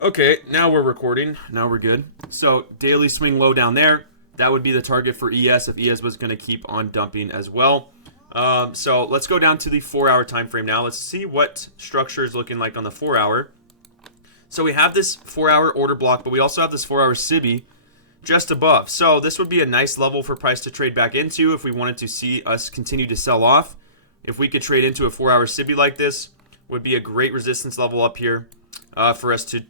Okay, now we're recording. Now we're good. So daily swing low down there. That would be the target for ES if ES was going to keep on dumping as well. So let's go down to the 4-hour time frame now. Let's see what structure is looking like on the 4-hour. So we have this 4-hour order block, but we also have this 4-hour SIBI just above. So this would be a nice level for price to trade back into if we wanted to see us continue to sell off. If we could trade into a 4-hour SIBI like this, would be a great resistance level up here for us to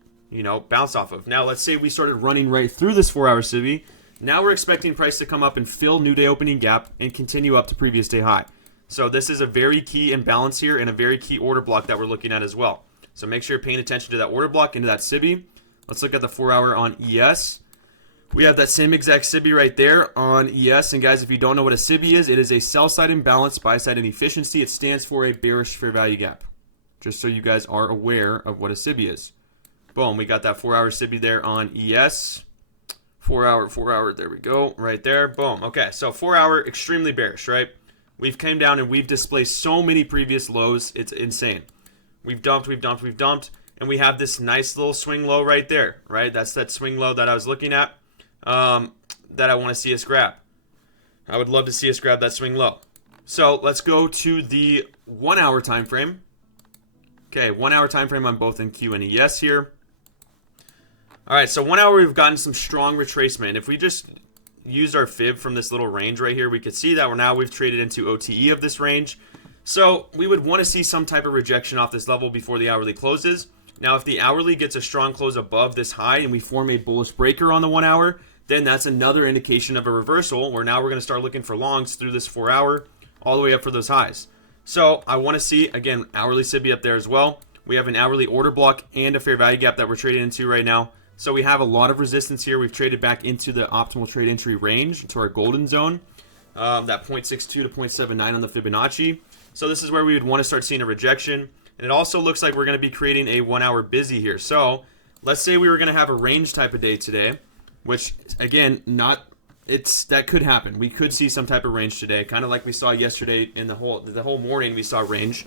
bounce off of. Now, let's say we started running right through this 4-hour SIBI. Now we're expecting price to come up and fill new day opening gap and continue up to previous day high. So this is a very key imbalance here and a very key order block that we're looking at as well. So make sure you're paying attention to that order block, into that SIBI. Let's look at the 4-hour on ES. We have that same exact SIBI right there on ES. And guys, if you don't know what a SIBI is, it is a sell side imbalance, buy side inefficiency. It stands for a bearish fair value gap. Just so you guys are aware of what a SIBI is. Boom, we got that 4-hour SIBI there on ES. 4-hour, there we go, right there. Boom. Okay, so 4-hour, extremely bearish, right? We've came down and we've displaced so many previous lows. It's insane. We've dumped, and we have this nice little swing low right there, right? That's that swing low that I was looking at that I want to see us grab. I would love to see us grab that swing low. So let's go to the 1-hour time frame. Okay, 1-hour time frame on both NQ and ES here. All right, so 1 hour we've gotten some strong retracement. If we just used our fib from this little range right here, we could see that we've traded into OTE of this range. So we would want to see some type of rejection off this level before the hourly closes. Now, if the hourly gets a strong close above this high and we form a bullish breaker on the 1 hour, then that's another indication of a reversal where now we're going to start looking for longs through this 4-hour all the way up for those highs. So I want to see, again, hourly SIBI up there as well. We have an hourly order block and a fair value gap that we're trading into right now. So we have a lot of resistance here. We've traded back into the optimal trade entry range, to our golden zone, that 0.62 to 0.79 on the Fibonacci. So this is where we would want to start seeing a rejection. And it also looks like we're going to be creating a 1-hour busy here. So let's say we were going to have a range type of day today, which, again, that could happen. We could see some type of range today, kind of like we saw yesterday in the whole morning we saw range.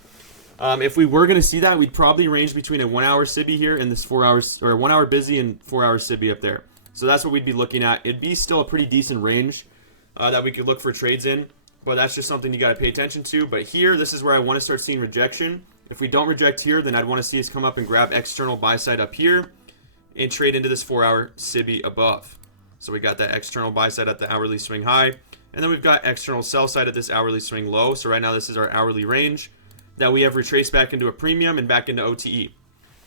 If we were going to see that, we'd probably range between a 1-hour SIBI here and this 4 hours, or a 1-hour busy and 4-hour SIBI up there. So that's what we'd be looking at. It'd be still a pretty decent range that we could look for trades in, but that's just something you got to pay attention to. But here, this is where I want to start seeing rejection. If we don't reject here, then I'd want to see us come up and grab external buy side up here and trade into this 4-hour SIBI above. So we got that external buy side at the hourly swing high, and then we've got external sell side at this hourly swing low. So right now, this is our hourly range that we have retraced back into a premium and back into OTE.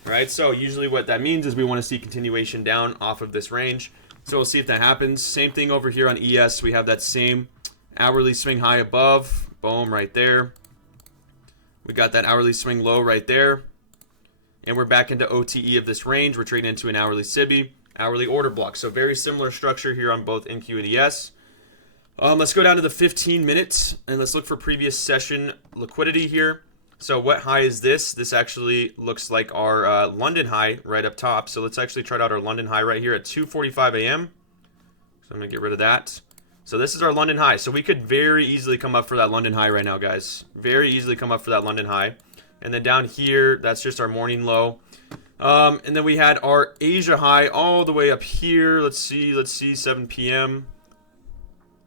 All right, so usually what that means is we want to see continuation down off of this range. So we'll see if that happens. Same thing over here on ES. We have that same hourly swing high above. Boom, right there. We got that hourly swing low right there. And we're back into OTE of this range. We're trading into an hourly SIBI, hourly order block. So very similar structure here on both NQ and ES. Let's go down to the 15 minutes and let's look for previous session liquidity here. So what high is this? This actually looks like our London high right up top. So let's actually try out our London high right here at 2:45 a.m. So I'm going to get rid of that. So this is our London high. So we could very easily come up for that London high right now, guys. Very easily come up for that London high. And then down here, that's just our morning low. And then we had our Asia high all the way up here. Let's see, 7 p.m.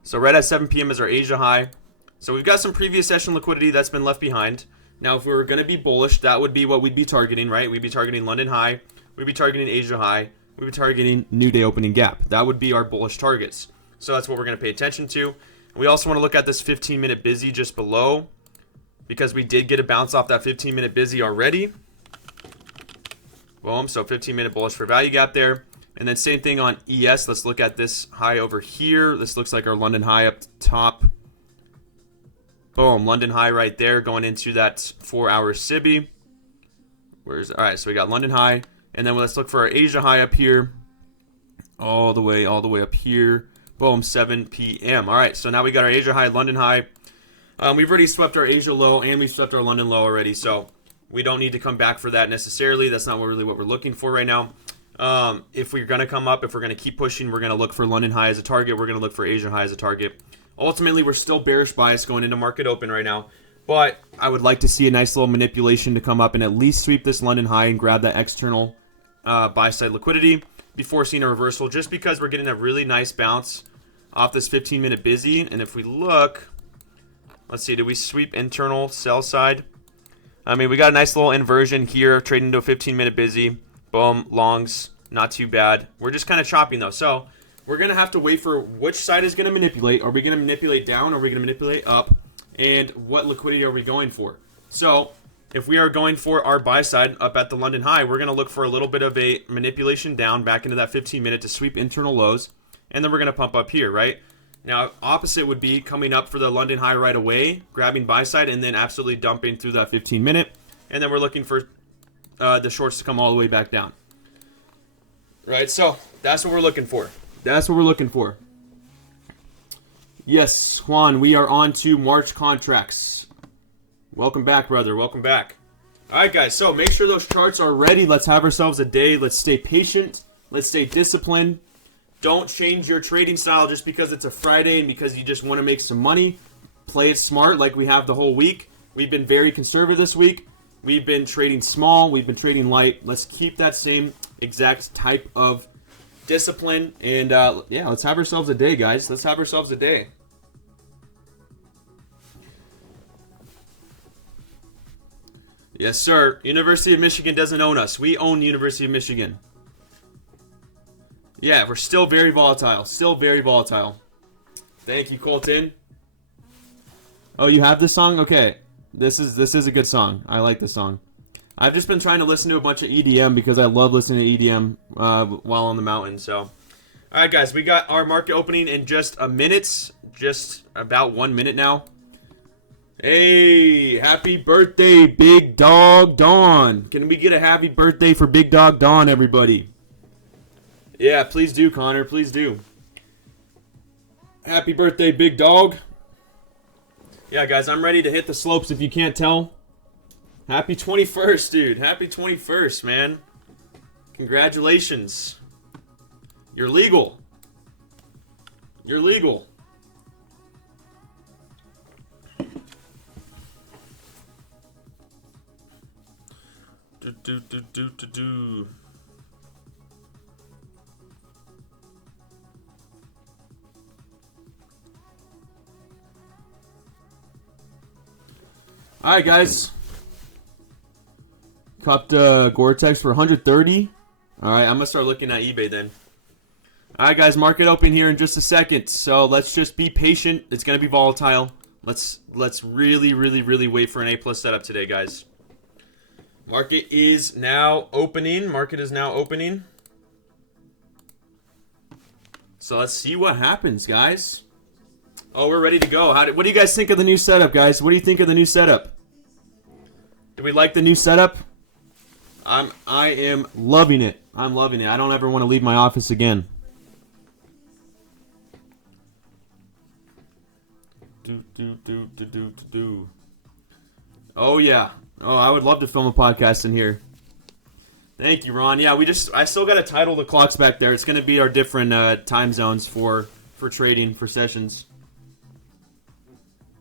So right at 7 p.m. is our Asia high. So we've got some previous session liquidity that's been left behind. Now, if we were going to be bullish, that would be what we'd be targeting, right? We'd be targeting London high. We'd be targeting Asia high. We'd be targeting new day opening gap. That would be our bullish targets. So that's what we're going to pay attention to. We also want to look at this 15-minute busy just below because we did get a bounce off that 15-minute busy already. Boom. So 15-minute bullish for value gap there. And then same thing on ES. Let's look at this high over here. This looks like our London high up top. Boom, London high right there going into that 4-hour SIBI. All right, so we got London high. And then let's look for our Asia high up here. All the way up here. Boom, 7 p.m. All right, so now we got our Asia high, London high. We've already swept our Asia low and we've swept our London low already. So we don't need to come back for that necessarily. That's not really what we're looking for right now. If we're going to come up, if we're going to keep pushing, we're going to look for London high as a target. We're going to look for Asia high as a target. Ultimately, we're still bearish bias going into market open right now. But I would like to see a nice little manipulation to come up and at least sweep this London high and grab that external buy side liquidity before seeing a reversal, just because we're getting a really nice bounce off this 15-minute busy. And if we look, let's see, did we sweep internal sell side? I mean, we got a nice little inversion here, trading to a 15-minute busy. Boom, longs, not too bad. We're just kind of chopping though. So we're going to have to wait for which side is going to manipulate. Are we going to manipulate down? Or are we going to manipulate up? And what liquidity are we going for? So if we are going for our buy side up at the London high, we're going to look for a little bit of a manipulation down back into that 15-minute to sweep internal lows. And then we're going to pump up here, right? Now, opposite would be coming up for the London high right away, grabbing buy side, and then absolutely dumping through that 15-minute. And then we're looking for the shorts to come all the way back down. Right, so that's what we're looking for. That's what we're looking for. Yes, Juan, we are on to March contracts. Welcome back, brother. Welcome back. All right, guys, so make sure those charts are ready. Let's have ourselves a day. Let's stay patient. Let's stay disciplined. Don't change your trading style just because it's a Friday and because you just want to make some money. Play it smart like we have the whole week. We've been very conservative this week. We've been trading small. We've been trading light. Let's keep that same exact type of discipline. And, yeah, let's have ourselves a day, guys. Let's have ourselves a day. Yes, sir. University of Michigan doesn't own us. We own the University of Michigan. Yeah, we're still very volatile. Still very volatile. Thank you, Colton. Oh, you have this song? Okay. This is a good song. I like this song. I've just been trying to listen to a bunch of EDM because I love listening to EDM while on the mountain. So, all right, guys, we got our market opening in just a minute. Just about 1 minute now. Hey, happy birthday, Big Dog Dawn. Can we get a happy birthday for Big Dog Dawn, everybody? Yeah, please do, Connor. Please do. Happy birthday, Big Dog. Yeah, guys, I'm ready to hit the slopes if you can't tell. Happy 21st, dude. Happy 21st, man. Congratulations. You're legal. You're legal. Do. All right, guys. Copped Gore-Tex for 130. All right, I'm gonna start looking at eBay then. All right, guys, market open here in just a second. So let's just be patient. It's gonna be volatile. Let's really wait for an A+ setup today, guys. Market is now opening. Market is now opening. So let's see what happens, guys. Oh, we're ready to go. What do you guys think of the new setup, guys? What do you think of the new setup? Do we like the new setup? I am loving it. I'm loving it. I don't ever want to leave my office again. Oh, yeah. Oh, I would love to film a podcast in here. Thank you, Ron. Yeah, I still got to title the clocks back there. It's going to be our different time zones for trading, for sessions.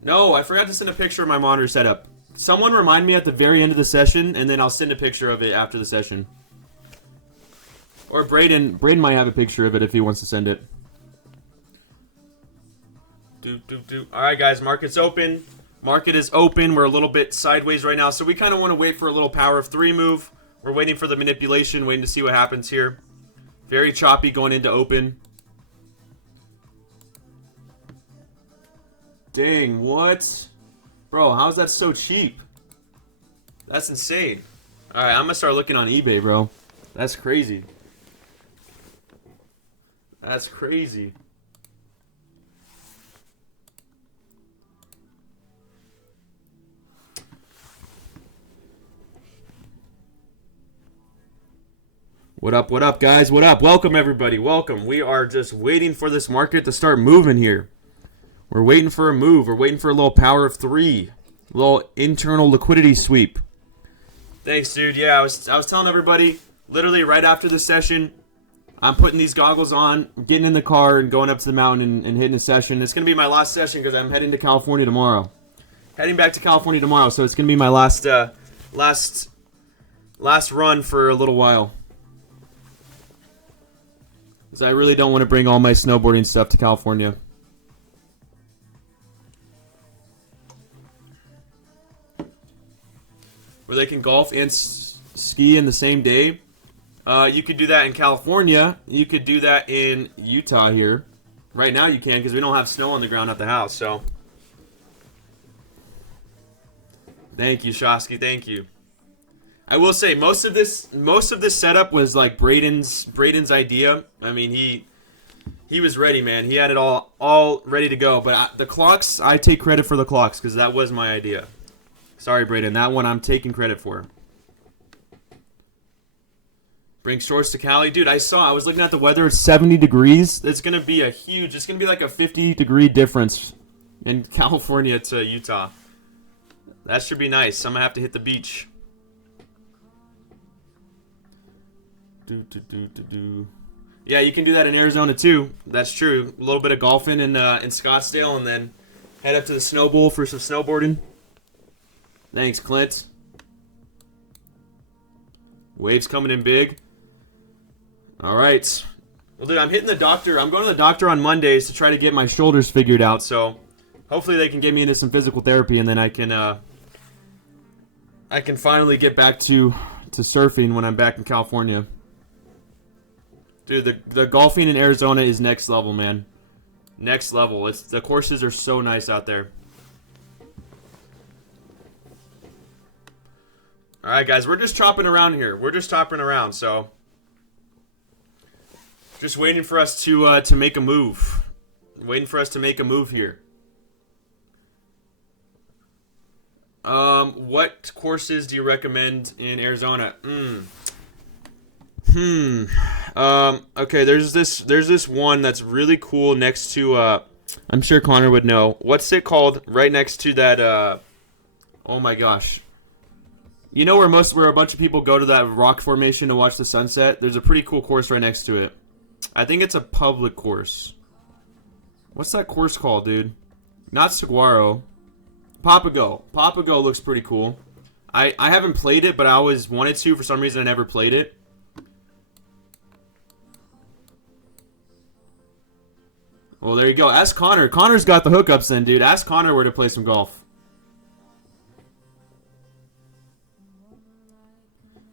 No, I forgot to send a picture of my monitor setup. Someone remind me at the very end of the session, and then I'll send a picture of it after the session. Or Braden might have a picture of it if he wants to send it. All right, guys, market's open. Market is open. We're a little bit sideways right now, so we kind of want to wait for a little power of 3 move. We're waiting for the manipulation, waiting to see what happens here. Very choppy going into open. Dang, what? Bro, how is that so cheap? That's insane. Alright, I'm going to start looking on eBay, bro. That's crazy. That's crazy. What up, guys? What up? Welcome, everybody. Welcome. We are just waiting for this market to start moving here. We're waiting for a move. We're waiting for a little power of 3. A little internal liquidity sweep. Thanks, dude. Yeah, I was telling everybody, literally right after the session, I'm putting these goggles on, getting in the car, and going up to the mountain and hitting a session. It's going to be my last session because I'm heading to California tomorrow. Heading back to California tomorrow, so it's going to be my last run for a little while. Because I really don't want to bring all my snowboarding stuff to California. Where they can golf and ski in the same day. You could do that in California. You could do that in Utah here. Right now you can because we don't have snow on the ground at the house. So, thank you, Shosky. Thank you. I will say most of this setup was like Braden's idea. I mean he was ready, man. He had it all ready to go. But the clocks, I take credit for the clocks because that was my idea. Sorry, Braden. That one I'm taking credit for. Bring shorts to Cali. Dude, I was looking at the weather. It's 70 degrees. It's going to be it's going to be like a 50-degree difference in California to Utah. That should be nice. I'm going to have to hit the beach. Yeah, you can do that in Arizona too. That's true. A little bit of golfing in Scottsdale and then head up to the Snow Bowl for some snowboarding. Thanks, Clint. Waves coming in big. All right. Well, dude, I'm hitting the doctor. I'm going to the doctor on Mondays to try to get my shoulders figured out. So hopefully they can get me into some physical therapy and then I can finally get back to surfing when I'm back in California. Dude, the golfing in Arizona is next level, man. Next level. The courses are so nice out there. All right, guys, we're just chopping around here. We're just chopping around, so just waiting for us to make a move. Waiting for us to make a move here. What courses do you recommend in Arizona? Okay, there's this one that's really cool next to I'm sure Connor would know. What's it called? Right next to that oh my gosh. You know where a bunch of people go to that rock formation to watch the sunset? There's a pretty cool course right next to it. I think it's a public course. What's that course called, dude? Not Saguaro. Papago. Papago looks pretty cool. I haven't played it, but I always wanted to. For some reason, I never played it. Well, there you go. Ask Connor. Connor's got the hookups then, dude. Ask Connor where to play some golf.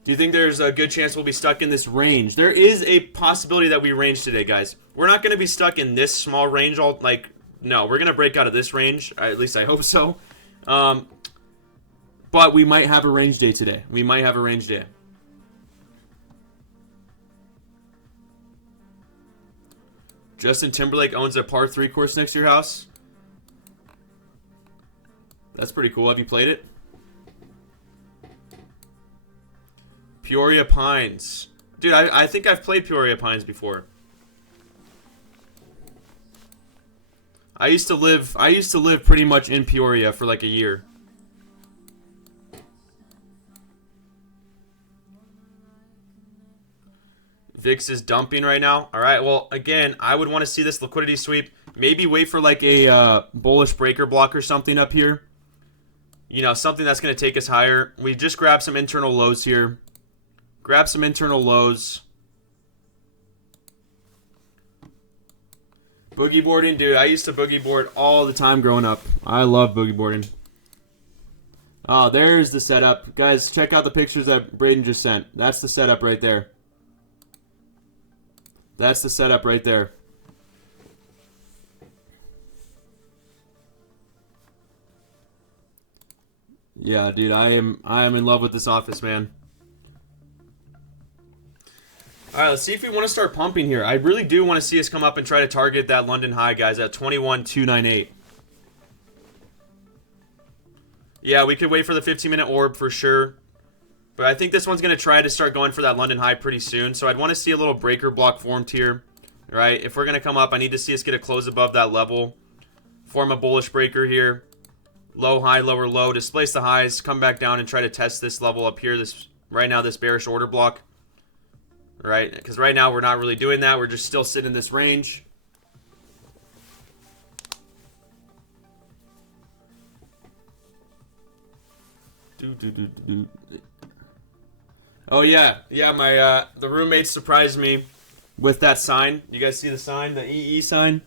Do you think there's a good chance we'll be stuck in this range? There is a possibility that we range today, guys. We're not going to be stuck in this small range. No, we're going to break out of this range. At least I hope so. But we might have a range day today. We might have a range day. Justin Timberlake owns a par 3 course next to your house. That's pretty cool. Have you played it? Peoria Pines. Dude, I think I've played Peoria Pines before. I used to live pretty much in Peoria for like a year. VIX is dumping right now. All right, well, again, I would want to see this liquidity sweep. Maybe wait for like a bullish breaker block or something up here. You know, something that's going to take us higher. We just grabbed some internal lows here. Grab some internal lows. Boogie boarding, dude. I used to boogie board all the time growing up. I love boogie boarding. Oh, there's the setup. Guys, check out the pictures that Braden just sent. That's the setup right there. That's the setup right there. Yeah, dude, I am in love with this office, man. All right, let's see if we want to start pumping here. I really do want to see us come up and try to target that London high, guys, at 21,298. Yeah, we could wait for the 15-minute orb for sure. But I think this one's going to try to start going for that London high pretty soon. So I'd want to see a little breaker block formed here. Right? If we're going to come up, I need to see us get a close above that level. Form a bullish breaker here. Low, high, lower, low. Displace the highs. Come back down and try to test this level up here. Right now, this bearish order block. Right? Because right now, we're not really doing that. We're just still sitting in this range. Oh yeah, my the roommates surprised me with that sign. You guys see the sign, the EE sign?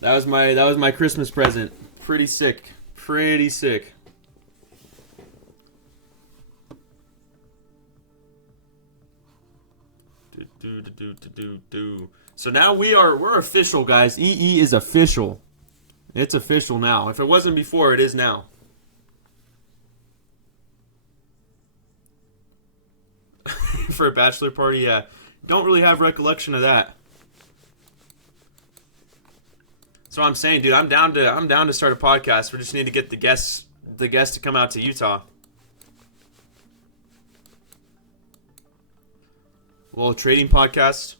That was my Christmas present. Pretty sick. Pretty sick. So now we're official, guys. EE is official. It's official now. If it wasn't before, it is now. For a bachelor party, yeah. Don't really have recollection of that. So I'm saying, dude, I'm down to start a podcast. We just need to get the guests to come out to Utah. A little trading podcast.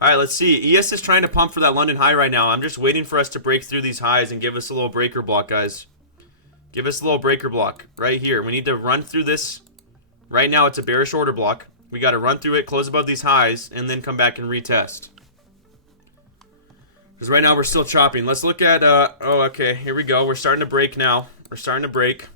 All right, let's see. ES is trying to pump for that London high right now. I'm just waiting for us to break through these highs and give us a little breaker block, guys. Give us a little breaker block right here. We need to run through this. Right now, it's a bearish order block. We got to run through it, close above these highs, and then come back and retest. Because right now we're still chopping. Let's look at, oh, okay, here we go. We're starting to break now. We're starting to break.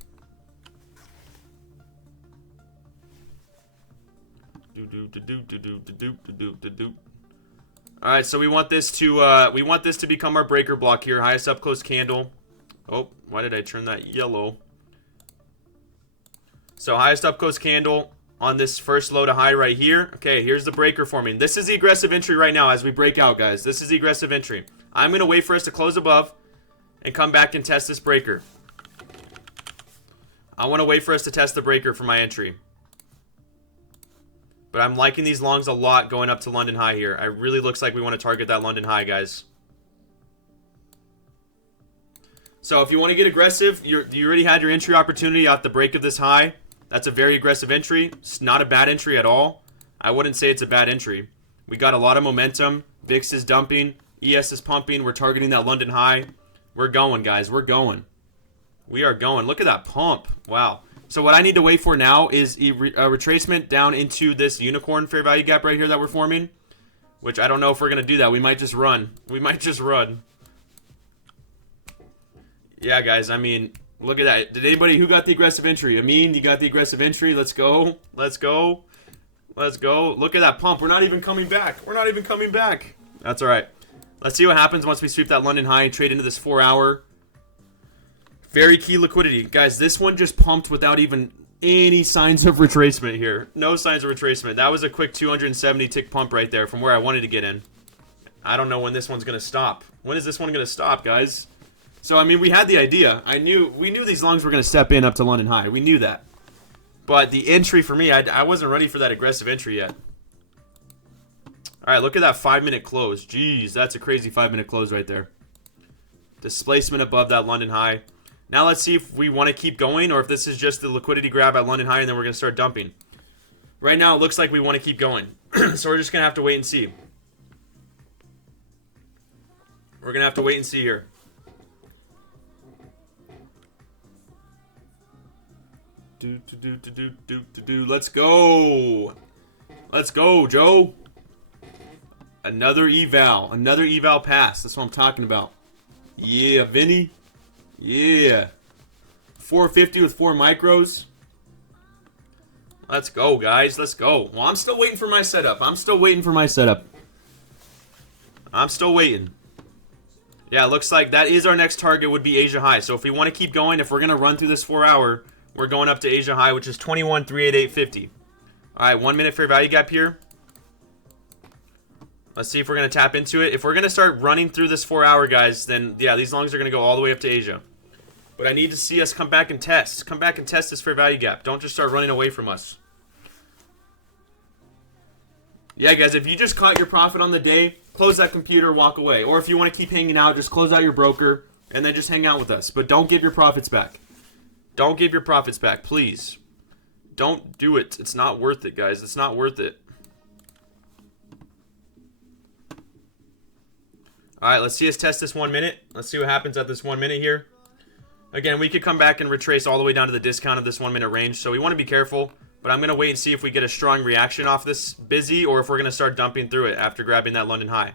All right, so we want this to become our breaker block here. Highest up close candle. Oh, why did I turn that yellow? So highest up close candle on this first low to high right here. Okay, here's the breaker forming. This is the aggressive entry right now as we break out, guys. This is the aggressive entry. I'm going to wait for us to close above and come back and test this breaker. I want to wait for us to test the breaker for my entry. But I'm liking these longs a lot going up to London high here. It really looks like we want to target that London high, guys. So if you want to get aggressive, you already had your entry opportunity off the break of this high. That's a very aggressive entry. It's not a bad entry at all. I wouldn't say it's a bad entry. We got a lot of momentum. VIX is dumping. ES is pumping. We're targeting that London high. We're going, guys. We're going. We are going. Look at that pump. Wow. So what I need to wait for now is a retracement down into this unicorn fair value gap right here that we're forming. Which I don't know if we're going to do that. We might just run. We might just run. Yeah, guys. I mean, look at that. Did anybody, who got the aggressive entry? Amin, you got the aggressive entry. Let's go. Let's go. Let's go. Look at that pump. We're not even coming back. We're not even coming back. That's all right. Let's see what happens once we sweep that London high and trade into this 4-hour. Very key liquidity. Guys, this one just pumped without even any signs of retracement here. No signs of retracement. That was a quick 270 tick pump right there from where I wanted to get in. I don't know when this one's going to stop. When is this one going to stop, guys? So, I mean, we had the idea. We knew these longs were going to step in up to London high. We knew that. But the entry for me, I wasn't ready for that aggressive entry yet. All right, look at that 5-minute close. Jeez, that's a crazy 5-minute close right there. Displacement above that London high. Now let's see if we want to keep going or if this is just the liquidity grab at London high and then we're going to start dumping. Right now it looks like we want to keep going. So we're just going to have to wait and see. We're going to have to wait and see here. Let's go. Let's go, Joe. Another eval. Another eval pass. That's what I'm talking about. Yeah, Vinny. Yeah. 450 with 4 micros. Let's go, guys. Let's go. Well, I'm still waiting for my setup. I'm still waiting. Yeah, it looks like that is our next target would be Asia high. So if we want to keep going, if we're going to run through this 4-hour, we're going up to Asia high, which is 21,388.50. All right, 1 minute fair value gap here. Let's see if we're going to tap into it. If we're going to start running through this 4-hour, guys, then, yeah, these longs are going to go all the way up to Asia. But I need to see us come back and test. Come back and test this fair value gap. Don't just start running away from us. Yeah, guys, if you just caught your profit on the day, close that computer, walk away. Or if you want to keep hanging out, just close out your broker and then just hang out with us. But don't give your profits back. Don't give your profits back, please. Don't do it. It's not worth it, guys. It's not worth it. All right, let's see us test this 1 minute. Let's see what happens at this 1 minute here. Again, we could come back and retrace all the way down to the discount of this 1 minute range, so we want to be careful. But I'm going to wait and see if we get a strong reaction off this busy or if we're going to start dumping through it after grabbing that London high.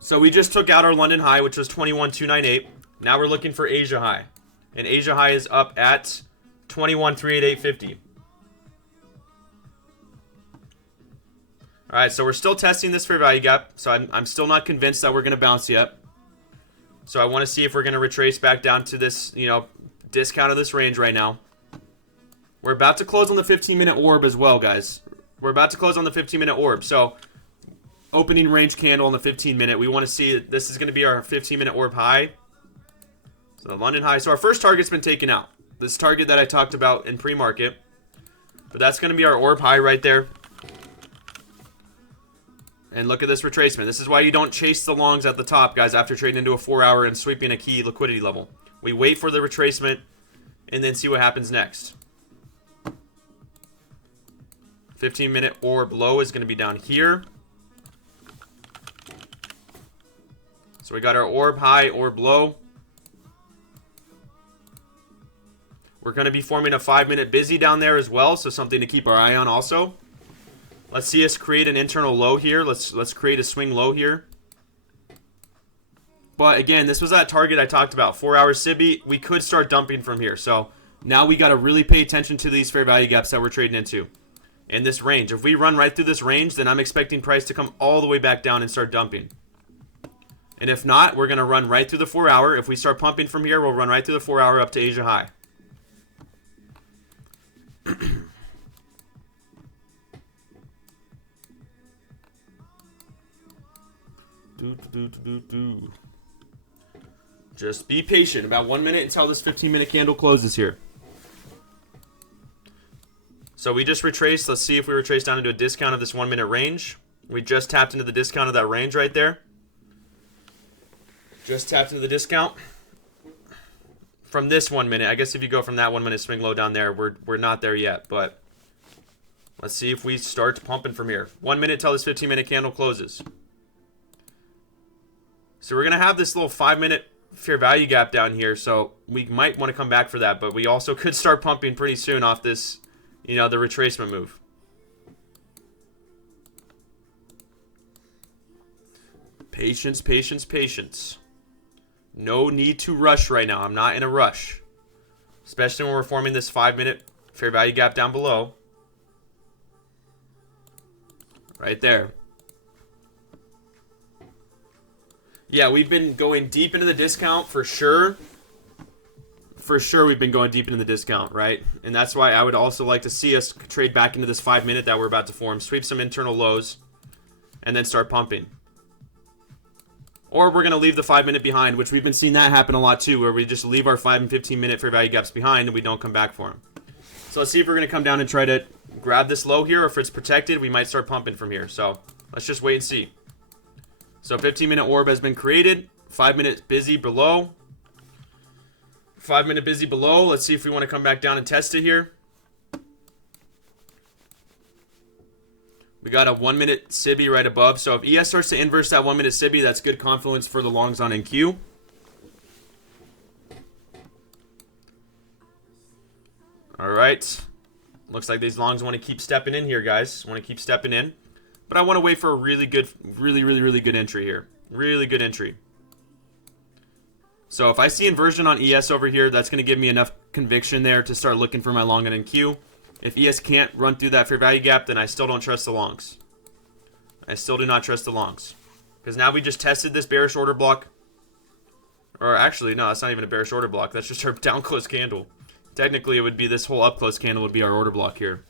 So we just took out our London high, which was 21,298. Now we're looking for Asia high. And Asia high is up at 21,388.50. All right, so we're still testing this fair value gap. So I'm still not convinced that we're going to bounce yet. So I want to see if we're going to retrace back down to this, you know, discount of this range right now. We're about to close on the 15-minute orb as well, guys. We're about to close on the 15-minute orb. So opening range candle on the 15-minute. We want to see this is going to be our 15-minute orb high. So the London high. So our first target's been taken out. This target that I talked about in pre-market. But that's going to be our orb high right there. And look at this retracement. This is why you don't chase the longs at the top, guys, after trading into a 4-hour and sweeping a key liquidity level. We wait for the retracement and then see what happens next. 15-minute orb low is going to be down here. So we got our orb high, orb low. We're going to be forming a 5-minute busy down there as well, so something to keep our eye on also. Let's see us create an internal low here. Let's create a swing low here. But again, this was that target I talked about, 4-hour SIBI. We could start dumping from here. So now we got to really pay attention to these fair value gaps that we're trading into. In this range. If we run right through this range, then I'm expecting price to come all the way back down and start dumping. And if not, we're going to run right through the 4-hour. If we start pumping from here, we'll run right through the 4-hour up to Asia high. Just be patient. About 1 minute until this 15-minute candle closes here. So we just retraced. Let's see if we retrace down into a discount of this 1-minute range. We just tapped into the discount of that range right there. Just tapped into the discount. From this 1 minute, I guess if you go from that 1 minute swing low down there, we're not there yet, but let's see if we start pumping from here. 1 minute till this 15-minute candle closes. So we're going to have this little 5-minute fair value gap down here, so we might want to come back for that, but we also could start pumping pretty soon off this, you know, the retracement move. Patience, patience, patience. No need to rush right now. I'm not in a rush. Especially when we're forming this 5-minute fair value gap down below. Right there. Yeah, we've been going deep into the discount for sure. For sure we've been going deep into the discount, right? And that's why I would also like to see us trade back into this 5-minute that we're about to form. Sweep some internal lows. And then start pumping. Or we're going to leave the 5-minute behind, which we've been seeing that happen a lot too, where we just leave our 5 and 15-minute fair value gaps behind and we don't come back for them. So let's see if we're going to come down and try to grab this low here, or if it's protected, we might start pumping from here. So let's just wait and see. So 15-minute orb has been created. 5-minute busy below. 5-minute busy below. Let's see if we want to come back down and test it here. We got a 1-minute SIBI right above. So if ES starts to inverse that 1-minute SIBI, that's good confluence for the longs on NQ. All right. Looks like these longs want to keep stepping in here, guys. Want to keep stepping in. But I want to wait for a really good, really good entry here. Really good entry. So if I see inversion on ES over here, that's going to give me enough conviction there to start looking for my long on NQ. If ES can't run through that fair value gap, then I still don't trust the longs. I still do not trust the longs. Because now we just tested this bearish order block. Or actually, no, that's not even a bearish order block. That's just our down close candle. Technically, it would be this whole up close candle would be our order block here.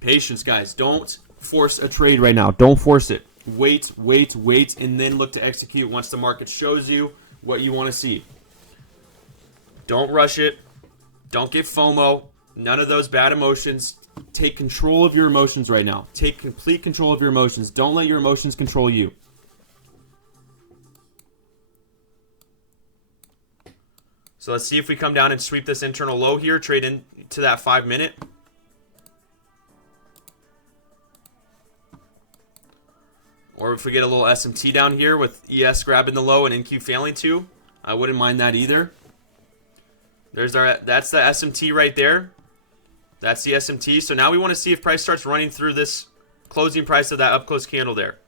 Patience, guys. Don't force a trade right now. Don't force it. Wait, wait, wait, and then look to execute once the market shows you what you want to see. Don't rush it. Don't get FOMO. None of those bad emotions. Take control of your emotions right now. Take complete control of your emotions. Don't let your emotions control you. So let's see if we come down and sweep this internal low here. Trade into that 5-minute. Or if we get a little SMT down here with ES grabbing the low and NQ failing to, I wouldn't mind that either. That's the SMT right there. That's the SMT. So now we want to see if price starts running through this closing price of that up close candle there.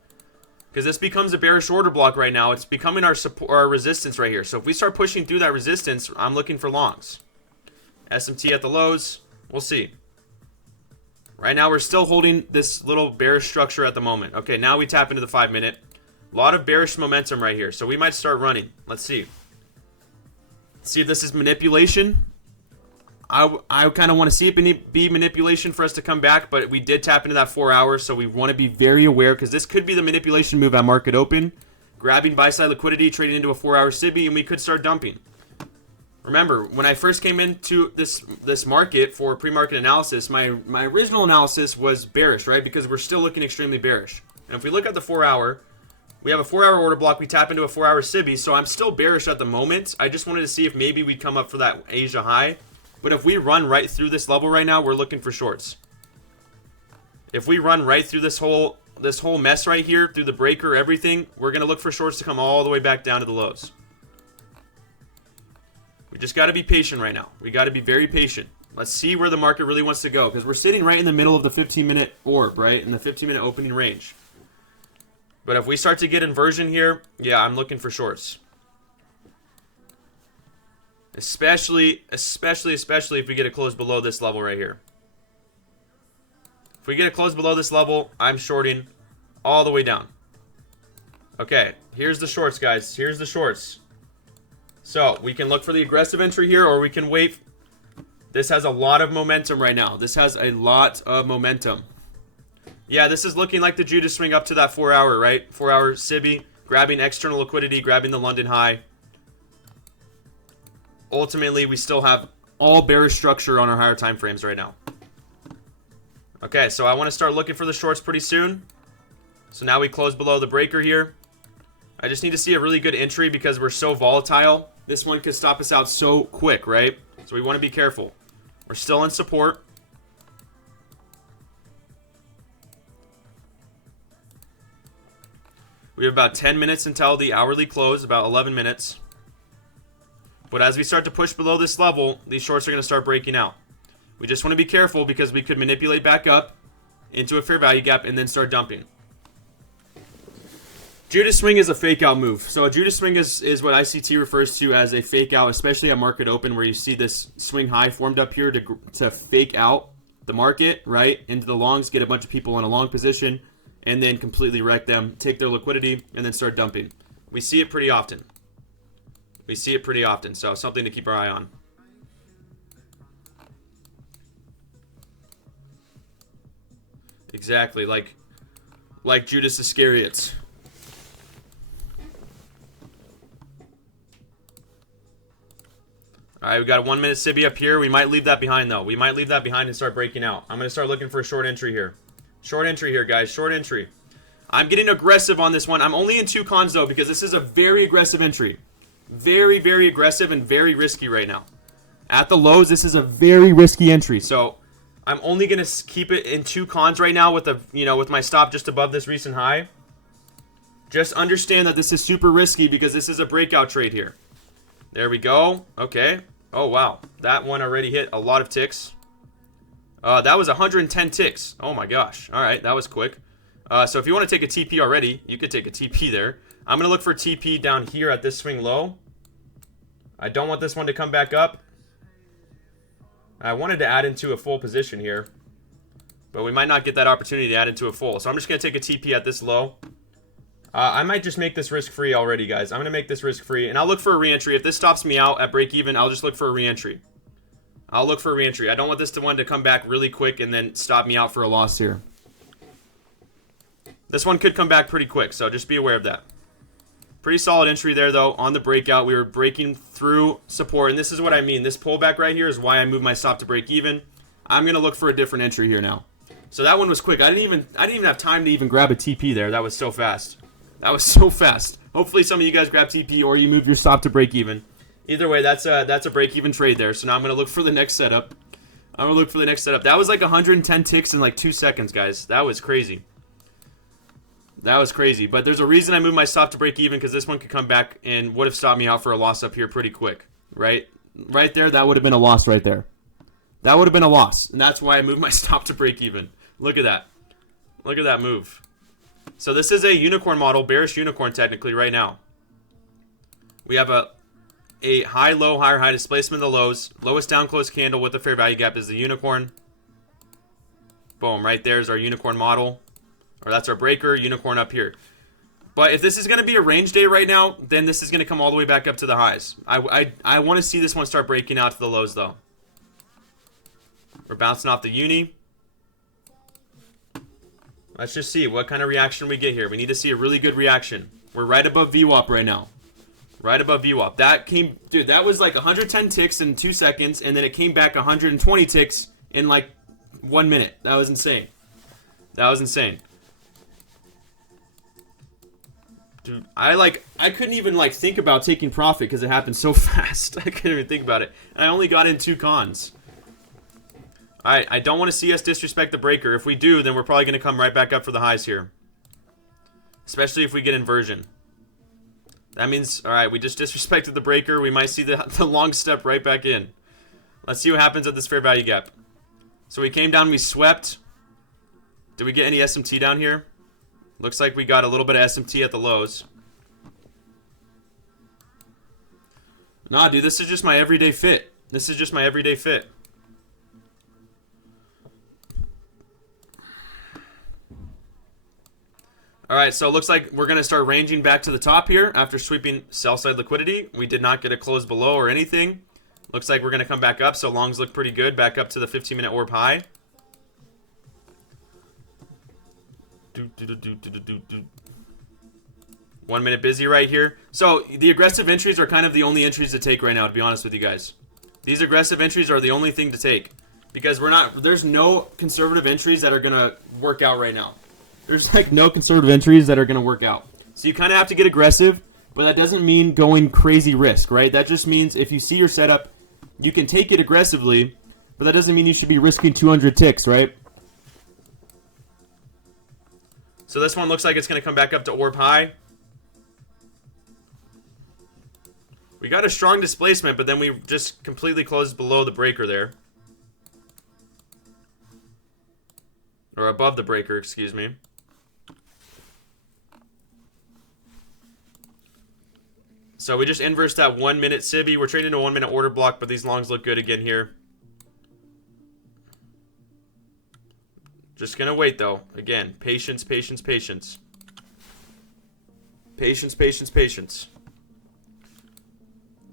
Because this becomes a bearish order block right now. It's becoming our support, our resistance right here. So if we start pushing through that resistance, I'm looking for longs. SMT at the lows. We'll see. Right now, we're still holding this little bearish structure at the moment. Okay, now we tap into the 5-minute. A lot of bearish momentum right here, so we might start running. Let's see. See if this is manipulation. I kind of want to see it be manipulation for us to come back, but we did tap into that 4 hours, so we want to be very aware because this could be the manipulation move at market open. Grabbing buy-side liquidity, trading into a 4-hour SIBI, and we could start dumping. Remember, when I first came into this market for pre-market analysis, my original analysis was bearish, right? Because we're still looking extremely bearish. And if we look at the 4-hour, we have a 4-hour order block. We tap into a 4-hour SIBI, so I'm still bearish at the moment. I just wanted to see if maybe we'd come up for that Asia high. But if we run right through this level right now, we're looking for shorts. If we run right through this whole mess right here, through the breaker, everything, we're going to look for shorts to come all the way back down to the lows. We just got to be patient right now. We got to be very patient. Let's see where the market really wants to go, because we're sitting right in the middle of the 15-minute orb, right? In the 15-minute opening range. But if we start to get inversion here, yeah, I'm looking for shorts. Especially if we get a close below this level right here. If we get a close below this level, I'm shorting all the way down. Okay, here's the shorts, guys. Here's the shorts. So, we can look for the aggressive entry here, or we can wait. This has a lot of momentum right now. This has a lot of momentum. Yeah, this is looking like the Judas swing up to that 4-hour, right? 4-hour SIBI, grabbing external liquidity, grabbing the London high. Ultimately, we still have all bearish structure on our higher time frames right now. Okay, so I want to start looking for the shorts pretty soon. So now we close below the breaker here. I just need to see a really good entry because we're so volatile. This one could stop us out so quick, right? So we want to be careful. We're still in support. We have about 10 minutes until the hourly close, about 11 minutes. But as we start to push below this level, these shorts are going to start breaking out. We just want to be careful because we could manipulate back up into a fair value gap and then start dumping. Judas swing is a fake out move. So a Judas swing is what ICT refers to as a fake out, especially at market open where you see this swing high formed up here to fake out the market, right? Into the longs, get a bunch of people in a long position, and then completely wreck them, take their liquidity, and then start dumping. We see it pretty often. We see it pretty often, so something to keep our eye on. Exactly, like Judas Iscariot. Alright, we got a 1-minute SIBI up here. We might leave that behind, though. We might leave that behind and start breaking out. I'm going to start looking for a short entry here. Short entry here, guys. Short entry. I'm getting aggressive on this one. I'm only in 2 cons, though, because this is a very aggressive entry. Very, very aggressive and very risky right now. At the lows, this is a very risky entry. So I'm only going to keep it in 2 cons right now with with my stop just above this recent high. Just understand that this is super risky because this is a breakout trade here. There we go. Okay. Oh, wow. That one already hit a lot of ticks. That was 110 ticks. Oh, my gosh. All right. That was quick. So if you want to take a TP already, you could take a TP there. I'm going to look for TP down here at this swing low. I don't want this one to come back up. I wanted to add into a full position here, but we might not get that opportunity to add into a full. So I'm just going to take a TP at this low. I might just make this risk-free already, guys. I'm going to make this risk-free, and I'll look for a re-entry. If this stops me out at break-even, I'll just look for a re-entry. I'll look for a re-entry. I don't want this one to come back really quick and then stop me out for a loss here. This one could come back pretty quick, so just be aware of that. Pretty solid entry there, though. On the breakout, we were breaking through support, and this is what I mean. This pullback right here is why I moved my stop to break even. I'm going to look for a different entry here now. So that one was quick. I didn't even have time to even grab a TP there. That was so fast. That was so fast. Hopefully some of you guys grab TP or you move your stop to break even. Either way, that's a break even trade there. So now I'm going to look for the next setup. I'm going to look for the next setup. That was like 110 ticks in like 2 seconds, guys. That was crazy. That was crazy. But there's a reason I moved my stop to break even, because this one could come back and would have stopped me out for a loss up here pretty quick. Right? Right there, that would have been a loss right there. That would have been a loss. And that's why I moved my stop to break even. Look at that. Look at that move. So this is a unicorn model, bearish unicorn technically right now. We have a a high, low, higher, high displacement of the lows. Lowest down close candle with the fair value gap is the unicorn. Boom, right there's our unicorn model. Or that's our breaker, unicorn up here. But if this is going to be a range day right now, then this is going to come all the way back up to the highs. I want to see this one start breaking out to the lows, though. We're bouncing off the uni. Let's just see what kind of reaction we get here. We need to see a really good reaction. We're right above VWAP right now. Right above VWAP. That came, dude, that was like 110 ticks in 2 seconds, and then it came back 120 ticks in like 1 minute. That was insane. That was insane. Dude, I couldn't even like think about taking profit because it happened so fast. I couldn't even think about it. And I only got in 2 cons. Alright, I don't want to see us disrespect the breaker. If we do, then we're probably going to come right back up for the highs here. Especially if we get inversion. That means, alright, we just disrespected the breaker. We might see the long step right back in. Let's see what happens at this fair value gap. So we came down, we swept. Did we get any SMT down here? Looks like we got a little bit of SMT at the lows. Nah, dude, this is just my everyday fit. This is just my everyday fit. Alright, so it looks like we're going to start ranging back to the top here after sweeping sell-side liquidity. We did not get a close below or anything. Looks like we're going to come back up, so longs look pretty good. Back up to the 15-minute orb high. 1 minute busy right here. So the aggressive entries are kind of the only entries to take right now, to be honest with you guys. These aggressive entries are the only thing to take. Because there's no conservative entries that are going to work out right now. There's like no conservative entries that are going to work out. So you kind of have to get aggressive, but that doesn't mean going crazy risk, right? That just means if you see your setup, you can take it aggressively, but that doesn't mean you should be risking 200 ticks, right? So this one looks like it's going to come back up to orb high. We got a strong displacement, but then we just completely closed below the breaker there. Or above the breaker, excuse me. So we just inversed that 1 minute Cibi. We're trading a 1 minute order block, but these longs look good again here. Just gonna wait though. Again, patience, patience, patience. Patience, patience, patience.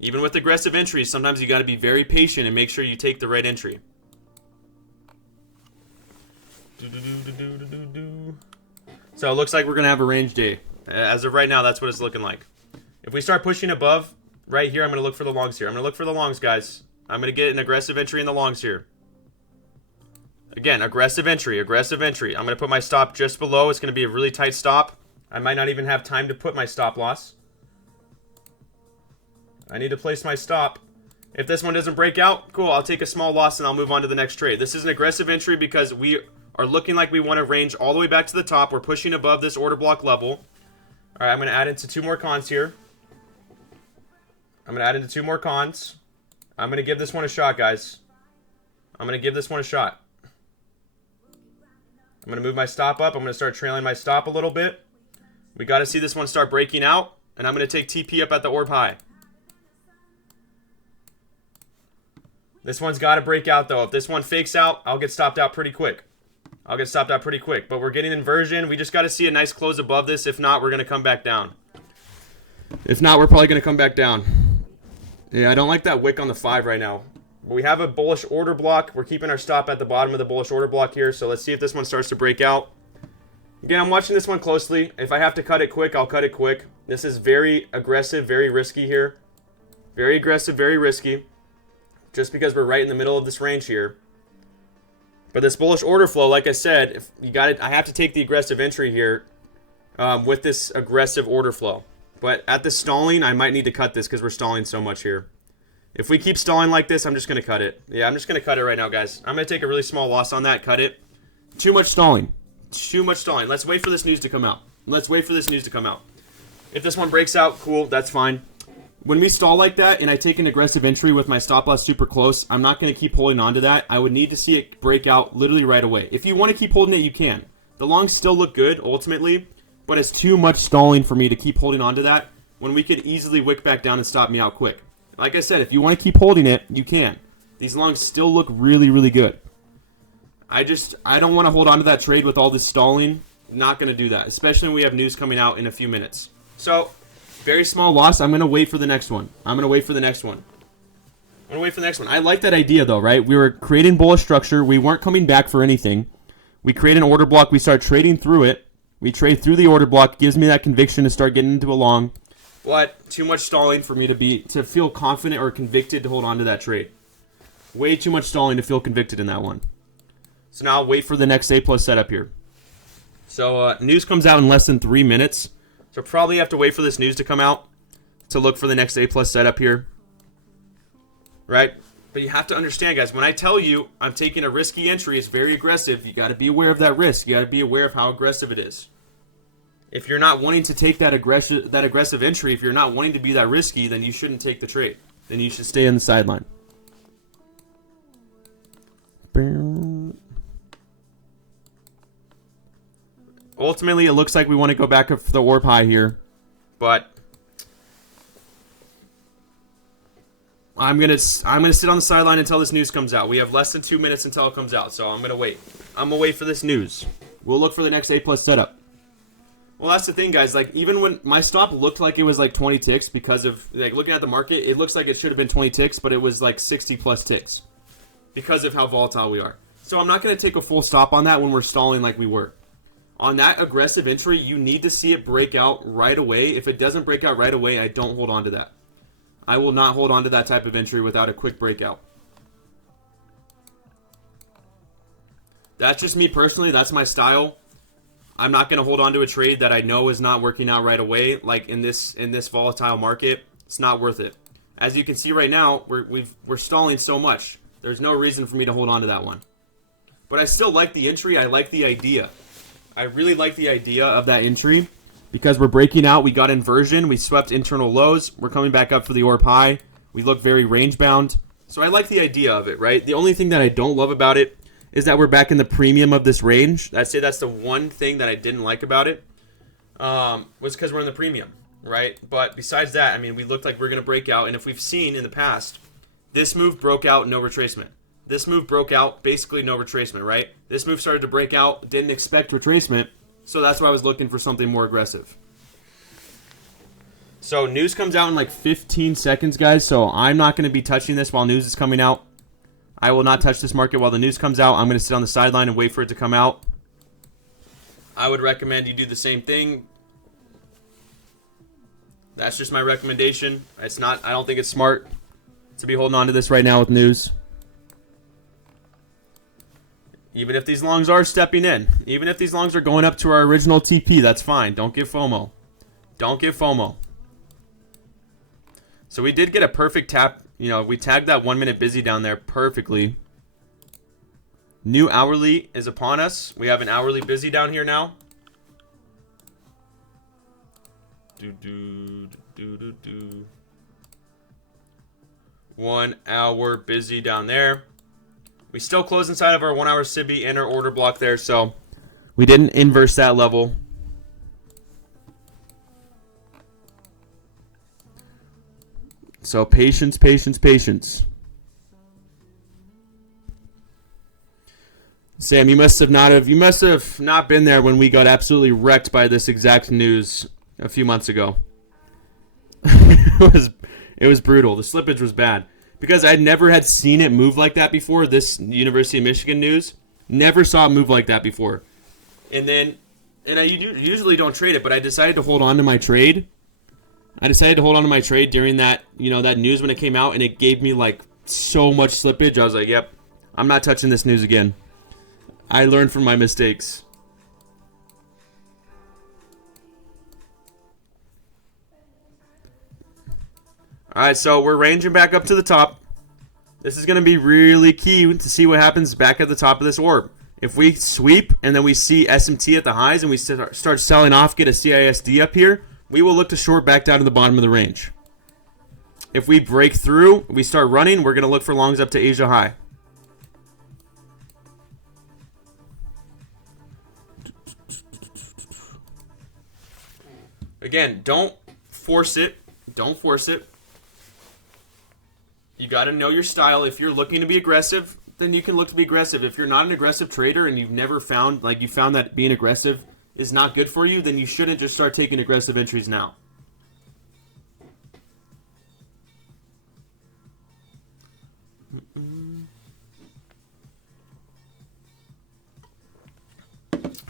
Even with aggressive entries, sometimes you gotta be very patient and make sure you take the right entry. So it looks like we're gonna have a range day. As of right now, that's what it's looking like. If we start pushing above, right here, I'm gonna look for the longs here. I'm gonna look for the longs, guys. I'm gonna get an aggressive entry in the longs here. Again, aggressive entry, aggressive entry. I'm gonna put my stop just below. It's gonna be a really tight stop. I might not even have time to put my stop loss. I need to place my stop. If this one doesn't break out, cool, I'll take a small loss and I'll move on to the next trade. This is an aggressive entry because we are looking like we want to range all the way back to the top. We're pushing above this order block level. Alright, I'm going to add into 2 more cons here. I'm going to add into 2 more cons. I'm going to give this one a shot, guys. I'm going to give this one a shot. I'm going to move my stop up. I'm going to start trailing my stop a little bit. We got to see this one start breaking out. And I'm going to take TP up at the orb high. This one's got to break out, though. If this one fakes out, I'll get stopped out pretty quick. I'll get stopped out pretty quick. But we're getting inversion. We just got to see a nice close above this. If not, we're going to come back down. If not, we're probably going to come back down. Yeah, I don't like that wick on the 5 right now. But we have a bullish order block. We're keeping our stop at the bottom of the bullish order block here. So let's see if this one starts to break out. Again, I'm watching this one closely. If I have to cut it quick, I'll cut it quick. This is very aggressive, very risky here. Very aggressive, very risky. Just because we're right in the middle of this range here. But this bullish order flow, like I said, if you got it, I have to take the aggressive entry here with this aggressive order flow. But at the stalling, I might need to cut this because we're stalling so much here. If we keep stalling like this, I'm just going to cut it. Yeah, I'm just going to cut it right now, guys. I'm going to take a really small loss on that, cut it. Too much stalling. Too much stalling. Let's wait for this news to come out. Let's wait for this news to come out. If this one breaks out, cool, that's fine. When we stall like that and I take an aggressive entry with my stop loss super close, I'm not going to keep holding on to that. I would need to see it break out literally right away. If you want to keep holding it, you can. The longs still look good, ultimately, but it's too much stalling for me to keep holding on to that when we could easily wick back down and stop me out quick. Like I said, if you want to keep holding it, you can. These longs still look really, really good. I don't want to hold on to that trade with all this stalling. Not going to do that, especially when we have news coming out in a few minutes. So, very small loss. I'm going to wait for the next one. I like that idea, though, right? We were creating bullish structure. We weren't coming back for anything. We create an order block. We start trading through it. We trade through the order block. Gives me that conviction to start getting into a long. But too much stalling for me to feel confident or convicted to hold on to that trade. Way too much stalling to feel convicted in that one. So now I'll wait for the next A+ setup here. So news comes out in less than 3 minutes. So probably have to wait for this news to come out to look for the next A+ setup here. Right? But you have to understand, guys, when I tell you I'm taking a risky entry, it's very aggressive. You got to be aware of that risk. You got to be aware of how aggressive it is. If you're not wanting to take that aggressive entry, if you're not wanting to be that risky, then you shouldn't take the trade. Then you should stay on the sideline. Ultimately, it looks like we want to go back up for the orb high here, but I'm gonna sit on the sideline until this news comes out. We have less than 2 minutes until it comes out, so I'm gonna wait. I'm gonna wait for this news. We'll look for the next A+ setup. Well, that's the thing, guys. Like, even when my stop looked like it was like 20 ticks because of, like, looking at the market, it looks like it should have been 20 ticks, but it was like 60+ ticks because of how volatile we are. So I'm not going to take a full stop on that when we're stalling like we were. On that aggressive entry, you need to see it break out right away. If it doesn't break out right away, I don't hold on to that. I will not hold on to that type of entry without a quick breakout. That's just me personally. That's my style. I'm not going to hold on to a trade that I know is not working out right away. Like in this volatile market, it's not worth it. As you can see right now, we're stalling so much. There's no reason for me to hold on to that one. But I still like the entry. I like the idea. I really like the idea of that entry because we're breaking out. We got inversion. We swept internal lows. We're coming back up for the orb high. We look very range bound. So I like the idea of it, right? The only thing that I don't love about it is that we're back in the premium of this range. I'd say that's the one thing that I didn't like about it, was because we're in the premium, right? But besides that, I mean, we looked like we're going to break out. And if we've seen in the past, this move broke out, no retracement. This move broke out, basically no retracement, right? This move started to break out, didn't expect retracement. So that's why I was looking for something more aggressive. So news comes out in like 15 seconds, guys. So I'm not going to be touching this while news is coming out. I will not touch this market while the news comes out. I'm going to sit on the sideline and wait for it to come out. I would recommend you do the same thing. That's just my recommendation. It's not. I don't think it's smart to be holding on to this right now with news. Even if these longs are stepping in. Even if these longs are going up to our original TP, that's fine. Don't give FOMO. Don't give FOMO. So we did get a perfect tap. You know, we tagged that 1 minute busy down there perfectly. New hourly is upon us. We have an hourly busy down here now. 1 hour busy down there. We still close inside of our 1 hour SIBI and our order block there, so we didn't inverse that level. So patience, patience, patience. Sam, you must have not been there when we got absolutely wrecked by this exact news a few months ago. It was brutal. The slippage was bad because I never had seen it move like that before. This University of Michigan news, never saw it move like that before. And I usually don't trade it, but I decided to hold on to my trade. During that, that news when it came out, and it gave me like so much slippage. I was like, yep, I'm not touching this news again. I learned from my mistakes. All right, so we're ranging back up to the top. This is going to be really key to see what happens back at the top of this orb. If we sweep and then we see SMT at the highs and we start selling off, get a CISD up here, we will look to short back down to the bottom of the range. If we break through, we start running, we're going to look for longs up to Asia high. Again, don't force it. Don't force it. You got to know your style. If you're looking to be aggressive, then you can look to be aggressive. If you're not an aggressive trader and you've never found, like you found that being aggressive is not good for you, then you shouldn't just start taking aggressive entries now.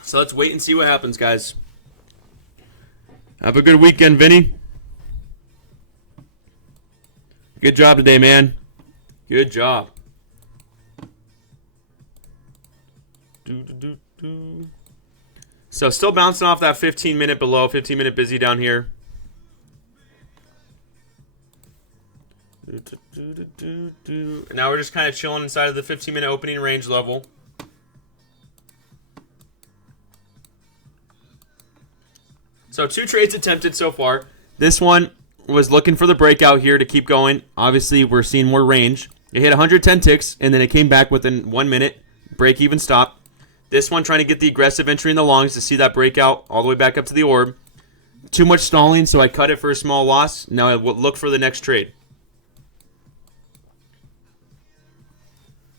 So let's wait and see what happens, guys. Have a good weekend, Vinny. Good job today, man. Good job. So still bouncing off that 15-minute below, 15-minute busy down here. And now we're just kind of chilling inside of the 15-minute opening range level. So 2 trades attempted so far. This one was looking for the breakout here to keep going. Obviously, we're seeing more range. It hit 110 ticks, and then it came back within 1 minute. Break even stop. This one trying to get the aggressive entry in the longs to see that breakout all the way back up to the orb. Too much stalling, so I cut it for a small loss. Now I will look for the next trade.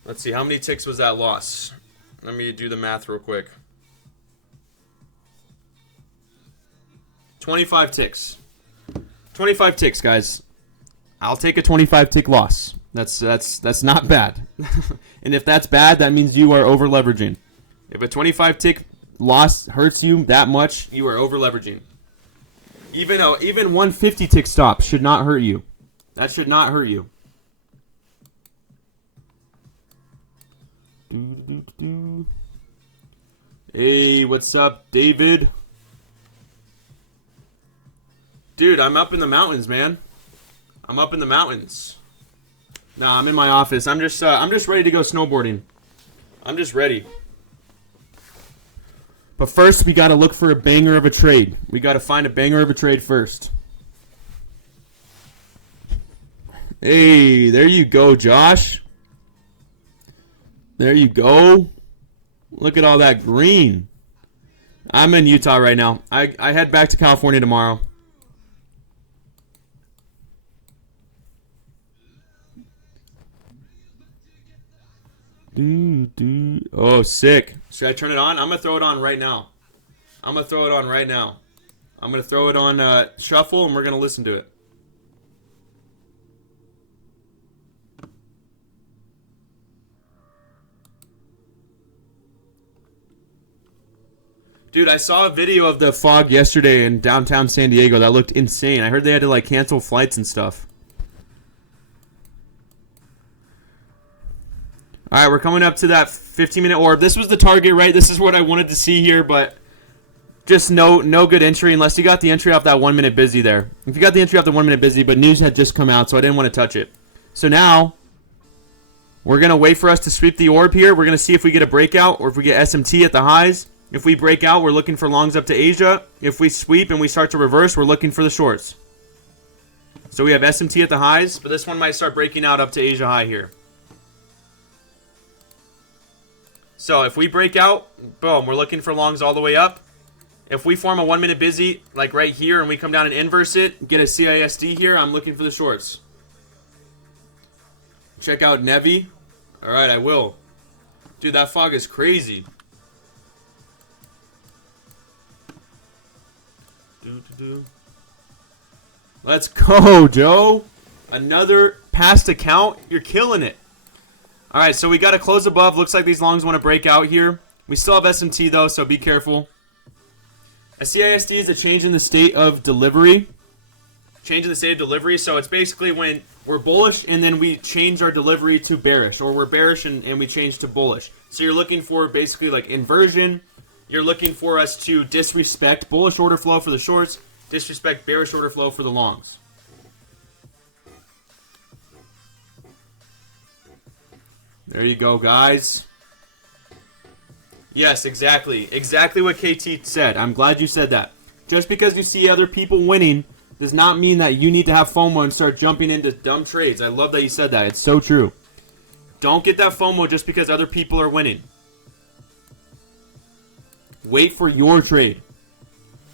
Let's see, how many ticks was that loss? Let me do the math real quick. 25 ticks. 25 ticks, guys. I'll take a 25 tick loss. That's not bad. And if that's bad, that means you are over leveraging. If a 25 tick loss hurts you that much, you are over leveraging. Even 150 tick stop should not hurt you. That should not hurt you. Hey, what's up, David? Dude, I'm up in the mountains, man. I'm up in the mountains. Nah, I'm in my office. I'm just ready to go snowboarding. I'm just ready. But first, we got to look for a banger of a trade. We got to find a banger of a trade first. Hey, there you go, Josh. There you go. Look at all that green. I'm in Utah right now. I head back to California tomorrow. Oh, sick. Should I turn it on? I'm going to throw it on right now. I'm going to throw it on shuffle, and we're going to listen to it. Dude, I saw a video of the fog yesterday in downtown San Diego. That looked insane. I heard they had to cancel flights and stuff. All right, we're coming up to that 15-minute orb. This was the target, right? This is what I wanted to see here, but just no good entry unless you got the entry off that 1 minute busy there. If you got the entry off the 1 minute busy, but news had just come out, so I didn't want to touch it. So now we're going to wait for us to sweep the orb here. We're going to see if we get a breakout or if we get SMT at the highs. If we break out, we're looking for longs up to Asia. If we sweep and we start to reverse, we're looking for the shorts. So we have SMT at the highs, but this one might start breaking out up to Asia high here. So if we break out, boom, we're looking for longs all the way up. If we form a 1 minute busy, like right here, and we come down and inverse it, get a CISD here, I'm looking for the shorts. Check out Nevi. All right, I will. Dude, that fog is crazy. Let's go, Joe. Another past account. You're killing it. All right, so we got to close above. Looks like these longs want to break out here. We still have SMT, though, so be careful. A CISD is a change in the state of delivery. Change in the state of delivery, so it's basically when we're bullish and then we change our delivery to bearish, or we're bearish and we change to bullish. So you're looking for basically like inversion. You're looking for us to disrespect bullish order flow for the shorts, disrespect bearish order flow for the longs. There you go, guys. Yes, exactly. Exactly what KT said. I'm glad you said that. Just because you see other people winning does not mean that you need to have FOMO and start jumping into dumb trades. I love that you said that. It's so true. Don't get that FOMO just because other people are winning. Wait for your trade.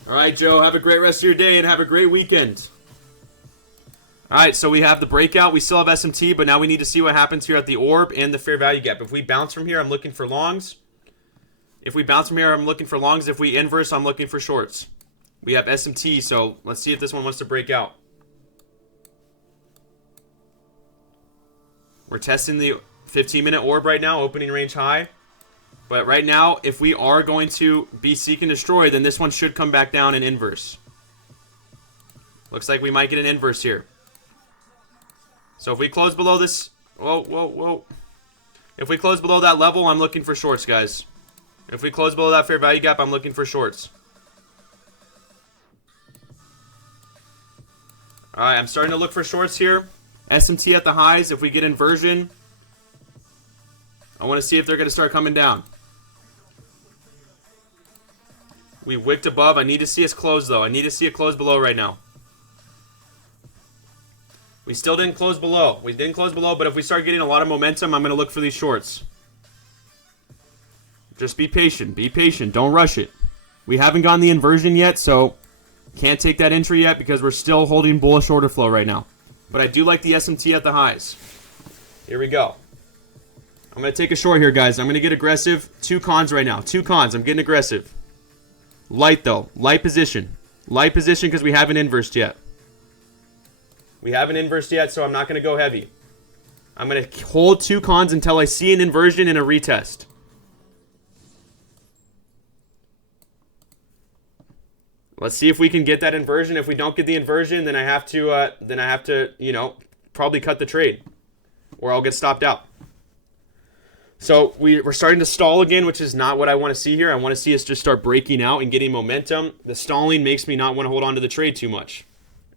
All right, Joe. Have a great rest of your day and have a great weekend. All right, so we have the breakout. We still have SMT, but now we need to see what happens here at the orb and the fair value gap. If we bounce from here, I'm looking for longs. If we bounce from here, I'm looking for longs. If we inverse, I'm looking for shorts. We have SMT, so let's see if this one wants to break out. We're testing the 15-minute orb right now, opening range high. But right now, if we are going to be seek and destroy, then this one should come back down and inverse. Looks like we might get an inverse here. So if we close below this... Whoa, whoa, whoa. If we close below that level, I'm looking for shorts, guys. If we close below that fair value gap, I'm looking for shorts. Alright, I'm starting to look for shorts here. SMT at the highs. If we get inversion, I want to see if they're going to start coming down. We wicked above. I need to see us close, though. I need to see it close below right now. We still didn't close below. We didn't close below, but if we start getting a lot of momentum, I'm going to look for these shorts. Just be patient. Be patient. Don't rush it. We haven't gotten the inversion yet, so can't take that entry yet because we're still holding bullish order flow right now. But I do like the SMT at the highs. Here we go. I'm going to take a short here, guys. I'm going to get aggressive. 2 cons right now. 2 cons. I'm getting aggressive. Light, though. Light position. Light position because we haven't inversed yet. We haven't inversed yet, so I'm not going to go heavy. I'm going to hold 2 cons until I see an inversion and a retest. Let's see if we can get that inversion. If we don't get the inversion, then I have to, you know, probably cut the trade, or I'll get stopped out. So we're starting to stall again, which is not what I want to see here. I want to see us just start breaking out and getting momentum. The stalling makes me not want to hold on to the trade too much,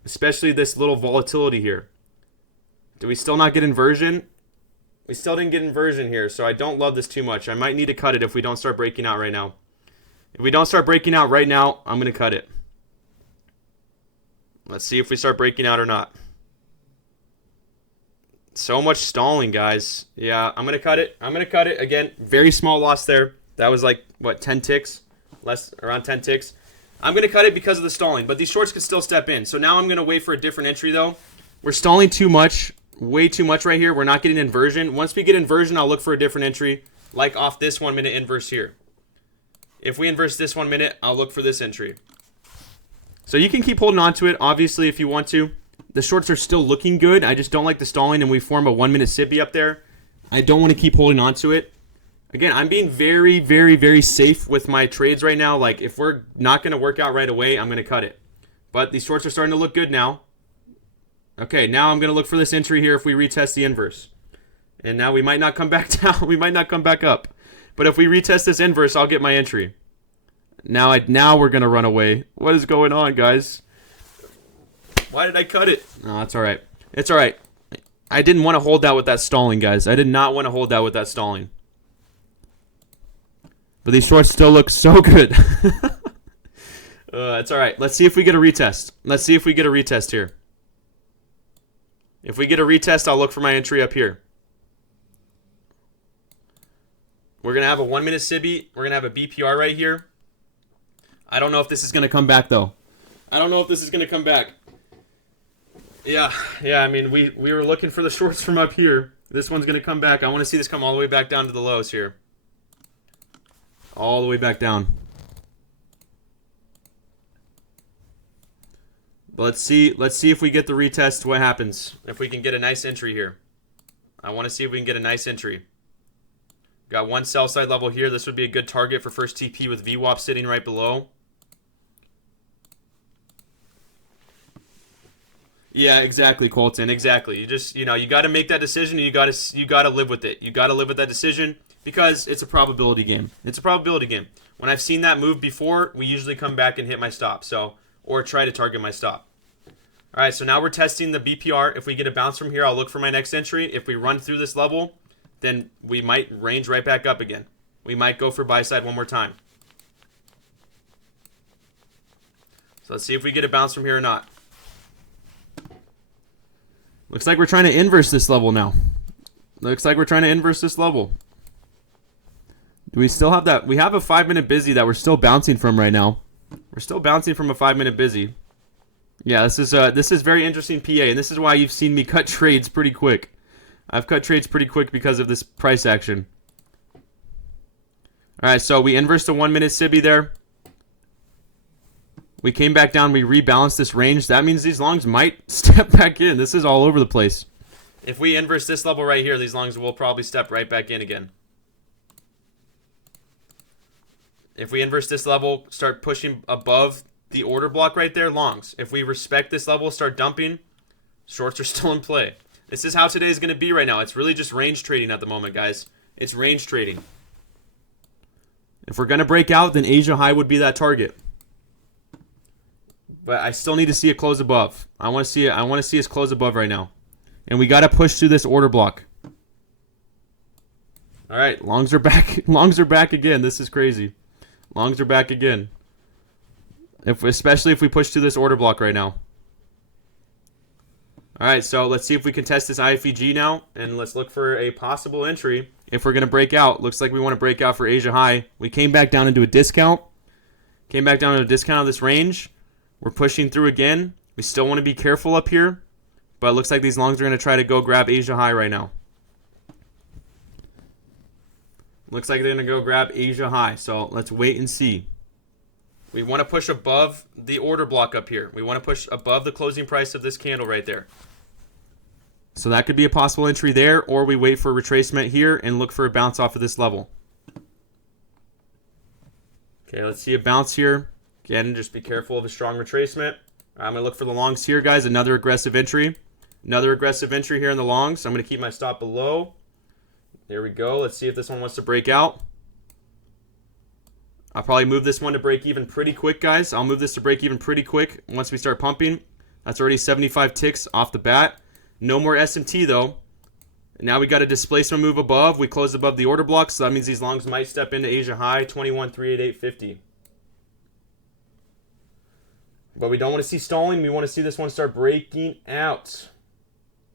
especially this little volatility here. Do we still not get inversion? We still didn't get inversion here, so I don't love this too much. I might need to cut it if we don't start breaking out right now. If we don't start breaking out right now, I'm going to cut it. Let's see if we start breaking out or not. So much stalling, guys. Yeah, I'm going to cut it. I'm going to cut it. Again, very small loss there. That was like, what, 10 ticks? Around 10 ticks. I'm going to cut it because of the stalling, but these shorts could still step in. So now I'm going to wait for a different entry, though. We're stalling too much, way too much right here. We're not getting inversion. Once we get inversion, I'll look for a different entry, like off this 1 minute inverse here. If we inverse this 1 minute, I'll look for this entry. So you can keep holding on to it, obviously, if you want to. The shorts are still looking good. I just don't like the stalling, and we form a 1 minute SIBI up there. I don't want to keep holding on to it. Again, I'm being very, very, very safe with my trades right now. Like, if we're not going to work out right away, I'm going to cut it. But these shorts are starting to look good now. Okay, now I'm going to look for this entry here if we retest the inverse. And now we might not come back down. We might not come back up. But if we retest this inverse, I'll get my entry. Now we're going to run away. What is going on, guys? Why did I cut it? No, that's all right. It's all right. I didn't want to hold that with that stalling, guys. I did not want to hold that with that stalling. But these shorts still look so good. It's all right. Let's see if we get a retest. Let's see if we get a retest here. If we get a retest, I'll look for my entry up here. We're going to have a 1 minute SIBI. We're going to have a BPR right here. I don't know if this is going to come back, though. I don't know if this is going to come back. Yeah, I mean, we were looking for the shorts from up here. This one's going to come back. I want to see this come all the way back down to the lows here. All the way back down. But let's see if we get the retest, what happens. If we can get a nice entry here. I want to see if we can get a nice entry. Got one sell side level here. This would be a good target for first TP with VWAP sitting right below. Yeah, exactly, Colton. Exactly. You just, you got to make that decision. And you got to live with it. You got to live with that decision because it's a probability game. It's a probability game. When I've seen that move before, we usually come back and hit my stop. Or try to target my stop. All right, so now we're testing the BPR. If we get a bounce from here, I'll look for my next entry. If we run through this level, then we might range right back up again. We might go for buy side one more time. So let's see if we get a bounce from here or not. Looks like we're trying to inverse this level now. Looks like we're trying to inverse this level. Do we still have that? We have a 5 minute busy that we're still bouncing from right now. We're still bouncing from a 5 minute busy. Yeah, this is very interesting, PA, and this is why you've seen me cut trades pretty quick. I've cut trades pretty quick because of this price action. All right, so we inversed a 1 minute SIBI there. We came back down. We rebalanced this range. That means these longs might step back in. This is all over the place. If we inverse this level right here, these longs will probably step right back in again. If we inverse this level, start pushing above the order block right there, longs. If we respect this level, start dumping, shorts are still in play. This is how today is going to be right now. It's really just range trading at the moment, guys. It's range trading. If we're going to break out, then Asia high would be that target. But I still need to see it close above. I want to see it. I want to see us close above right now. And we got to push through this order block. All right, longs are back. Longs are back again. This is crazy. Longs are back again. Especially if we push through this order block right now. All right, so let's see if we can test this IFEG now, and let's look for a possible entry if we're going to break out. Looks like we want to break out for Asia high. We came back down into a discount. Came back down into a discount of this range. We're pushing through again. We still want to be careful up here, but it looks like these longs are going to try to go grab Asia high right now. Looks like they're going to go grab Asia high, so let's wait and see. We want to push above the order block up here. We want to push above the closing price of this candle right there. So that could be a possible entry there, or we wait for a retracement here and look for a bounce off of this level. Okay, let's see a bounce here. Again, just be careful of a strong retracement. I'm going to look for the longs here, guys. Another aggressive entry. Another aggressive entry here in the longs. I'm going to keep my stop below. There we go. Let's see if this one wants to break out. I'll probably move this one to break even pretty quick, guys. I'll move this to break even pretty quick once we start pumping. That's already 75 ticks off the bat. No more SMT, though. Now we got a displacement move above. We closed above the order block, so that means these longs might step into Asia high, 21,388.50. But we don't want to see stalling. We want to see this one start breaking out.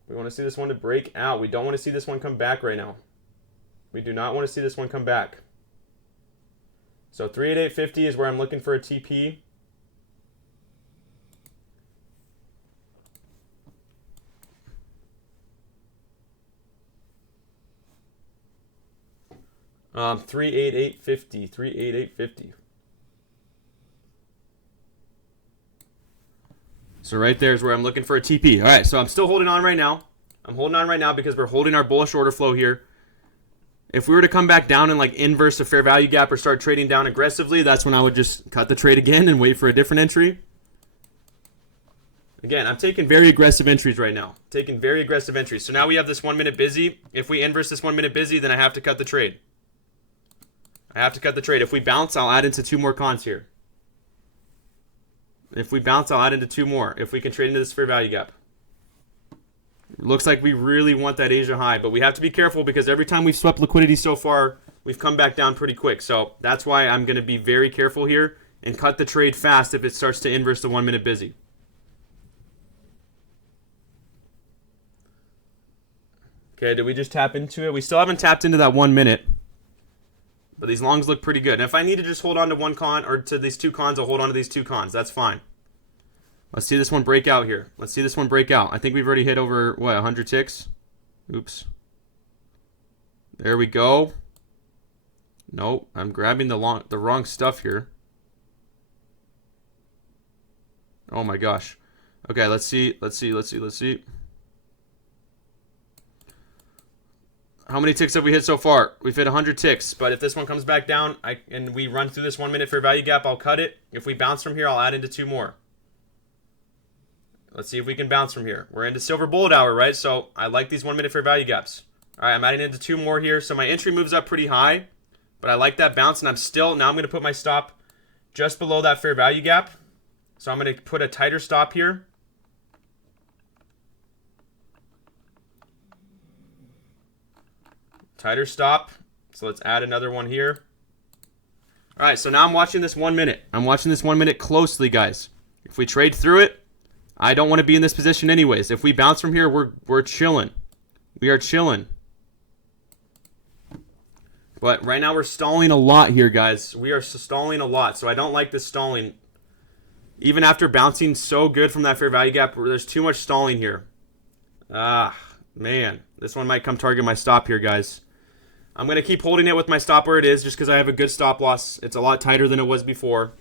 We want to see this one to break out. We don't want to see this one come back right now. We do not want to see this one come back. So 388.50 is where I'm looking for a TP. Um, 388.50. 388.50. So right there is where I'm looking for a TP. All right, so I'm still holding on right now. I'm holding on right now because we're holding our bullish order flow here. If we were to come back down and like inverse a fair value gap or start trading down aggressively, that's when I would just cut the trade again and wait for a different entry. Again, I'm taking very aggressive entries right now. Taking very aggressive entries. So now we have this 1 minute busy. If we inverse this 1 minute busy, then I have to cut the trade. I have to cut the trade. If we bounce, I'll add into 2 more cons here. If we bounce, I'll add into 2 more. If we can trade into this fair value gap. Looks like we really want that Asia high, but we have to be careful because every time we've swept liquidity so far, we've come back down pretty quick. So that's why I'm going to be very careful here and cut the trade fast if it starts to inverse the 1 minute busy. Okay, did we just tap into it? We still haven't tapped into that 1 minute. But these longs look pretty good. And if I need to just hold on to one con or to these 2 cons, I'll hold on to these 2 cons. That's fine. Let's see this one break out here. Let's see this one break out. I think we've already hit over, what, 100 ticks? Oops. There we go. Nope, I'm grabbing the wrong stuff here. Oh my gosh. Okay, let's see. How many ticks have we hit so far? We've hit 100 ticks, but if this one comes back down and we run through this 1 minute fair value gap, I'll cut it. If we bounce from here, I'll add into 2 more. Let's see if we can bounce from here. We're into silver bullet hour, right? So I like these 1 minute fair value gaps. All right, I'm adding into 2 more here. So my entry moves up pretty high, but I like that bounce, and now I'm going to put my stop just below that fair value gap. So I'm going to put a tighter stop here. Tighter stop. So let's add another one here. All right, so now I'm watching this 1 minute. I'm watching this 1 minute closely, guys. If we trade through it, I don't want to be in this position anyways. If we bounce from here, we're chilling. We are chilling. But right now we're stalling a lot here, guys. We are stalling a lot, so I don't like this stalling. Even after bouncing so good from that fair value gap, there's too much stalling here. Ah, man. This one might come target my stop here, guys. I'm going to keep holding it with my stop where it is just because I have a good stop loss. It's a lot tighter than it was before.